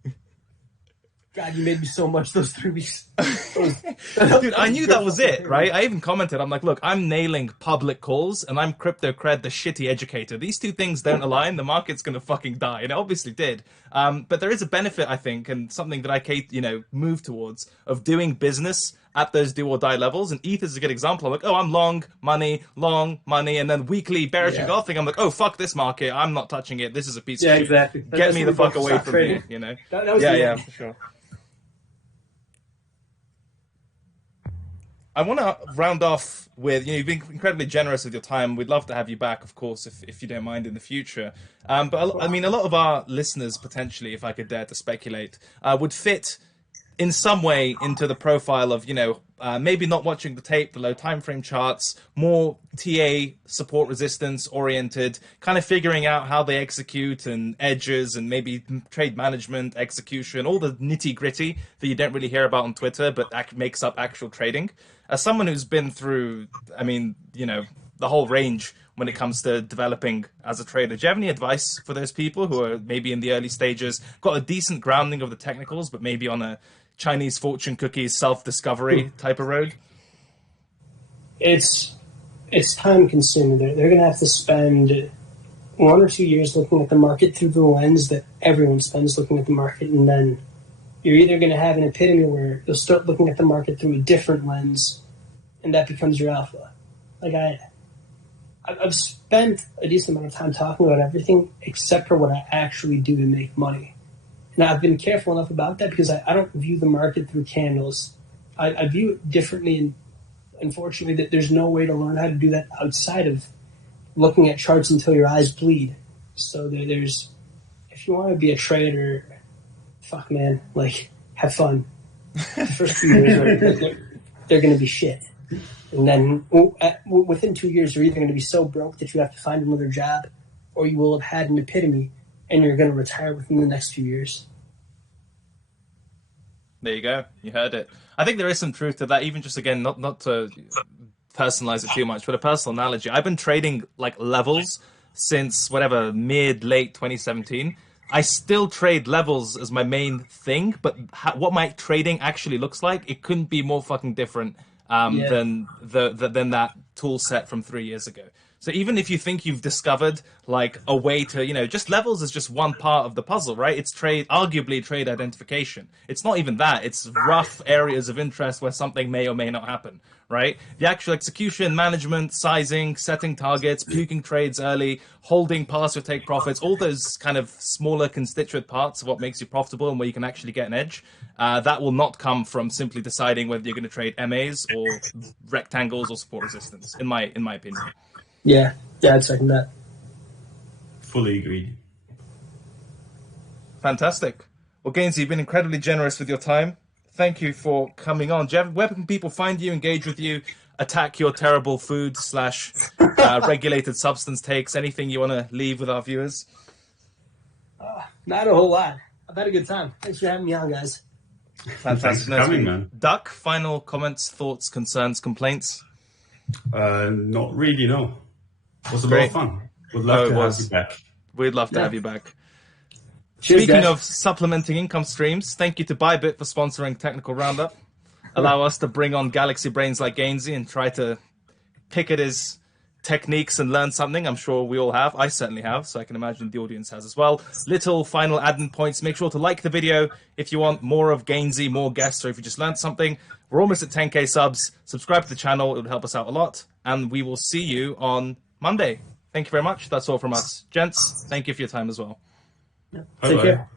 God, you made me so much those 3 weeks. Dude, I knew that was it, right? I even commented, I'm like, look, I'm nailing public calls and I'm crypto cred, the shitty educator. These two things don't align. The market's going to fucking die. And it obviously did. But there is a benefit, I think, and something that I move towards of doing business at those do or die levels. And ETH is a good example. I'm like, oh, I'm long money. And then weekly bearish engulfing. I'm like, oh, fuck this market. I'm not touching it. This is a piece of shit. Exactly. Get me the fuck away from me, you know? That was for sure. I want to round off with, you've been incredibly generous with your time. We'd love to have you back, of course, if you don't mind in the future. But I mean, a lot of our listeners, potentially, if I could dare to speculate, would fit in some way into the profile of, maybe not watching the tape, the low time frame charts, more TA support resistance oriented, kind of figuring out how they execute and edges and maybe trade management, execution, all the nitty gritty that you don't really hear about on Twitter, but makes up actual trading. As someone who's been through, the whole range when it comes to developing as a trader, do you have any advice for those people who are maybe in the early stages, got a decent grounding of the technicals, but maybe on a Chinese fortune cookies self-discovery type of road? It's time consuming. They're going to have to spend 1 or 2 years looking at the market through the lens that everyone spends looking at the market, and then you're either going to have an epitome where you'll start looking at the market through a different lens, and that becomes your alpha. Like I've spent a decent amount of time talking about everything except for what I actually do to make money. And I've been careful enough about that because I don't view the market through candles. I view it differently, and unfortunately that there's no way to learn how to do that outside of looking at charts until your eyes bleed. So there's, if you want to be a trader, fuck man, like, have fun. The first few years, they're going to be shit. And then within 2 years, you're either going to be so broke that you have to find another job, or you will have had an epitome and you're going to retire within the next few years. There you go. You heard it. I think there is some truth to that, even just, again, not to personalize it too much, but a personal analogy. I've been trading like levels since mid-late 2017. I still trade levels as my main thing, but what my trading actually looks like, it couldn't be more fucking different than that tool set from 3 years ago. So even if you think you've discovered like a way to, you know, just levels is just one part of the puzzle, right? It's arguably trade identification. It's not even that. It's rough areas of interest where something may or may not happen, right? The actual execution, management, sizing, setting targets, puking trades early, holding past your take profits, all those kind of smaller constituent parts of what makes you profitable and where you can actually get an edge. That will not come from simply deciding whether you're going to trade MAs or rectangles or support resistance, in my opinion. Yeah, I'd second that. Fully agreed. Fantastic. Well, Gainzy, you've been incredibly generous with your time. Thank you for coming on. Jeff, where can people find you, engage with you, attack your terrible food / regulated substance takes? Anything you want to leave with our viewers? Not a whole lot. I've had a good time. Thanks for having me on, guys. Fantastic. Thanks for coming, man. Duck, final comments, thoughts, concerns, complaints? Not really, no. It was a lot of fun. Would love to have you back. We'd love to have you back. Cheers, Speaking guys. of supplementing income streams, thank you to Bybit for sponsoring Technical Roundup. Allow us to bring on galaxy brains like Gainzy and try to pick at his techniques and learn something. I'm sure we all have. I certainly have, so I can imagine the audience has as well. Little final admin points. Make sure to like the video if you want more of Gainzy, more guests, or if you just learned something. We're almost at 10K subs. Subscribe to the channel. It would help us out a lot. And we will see you on Monday. Thank you very much. That's all from us. Gents, thank you for your time as well. Take care.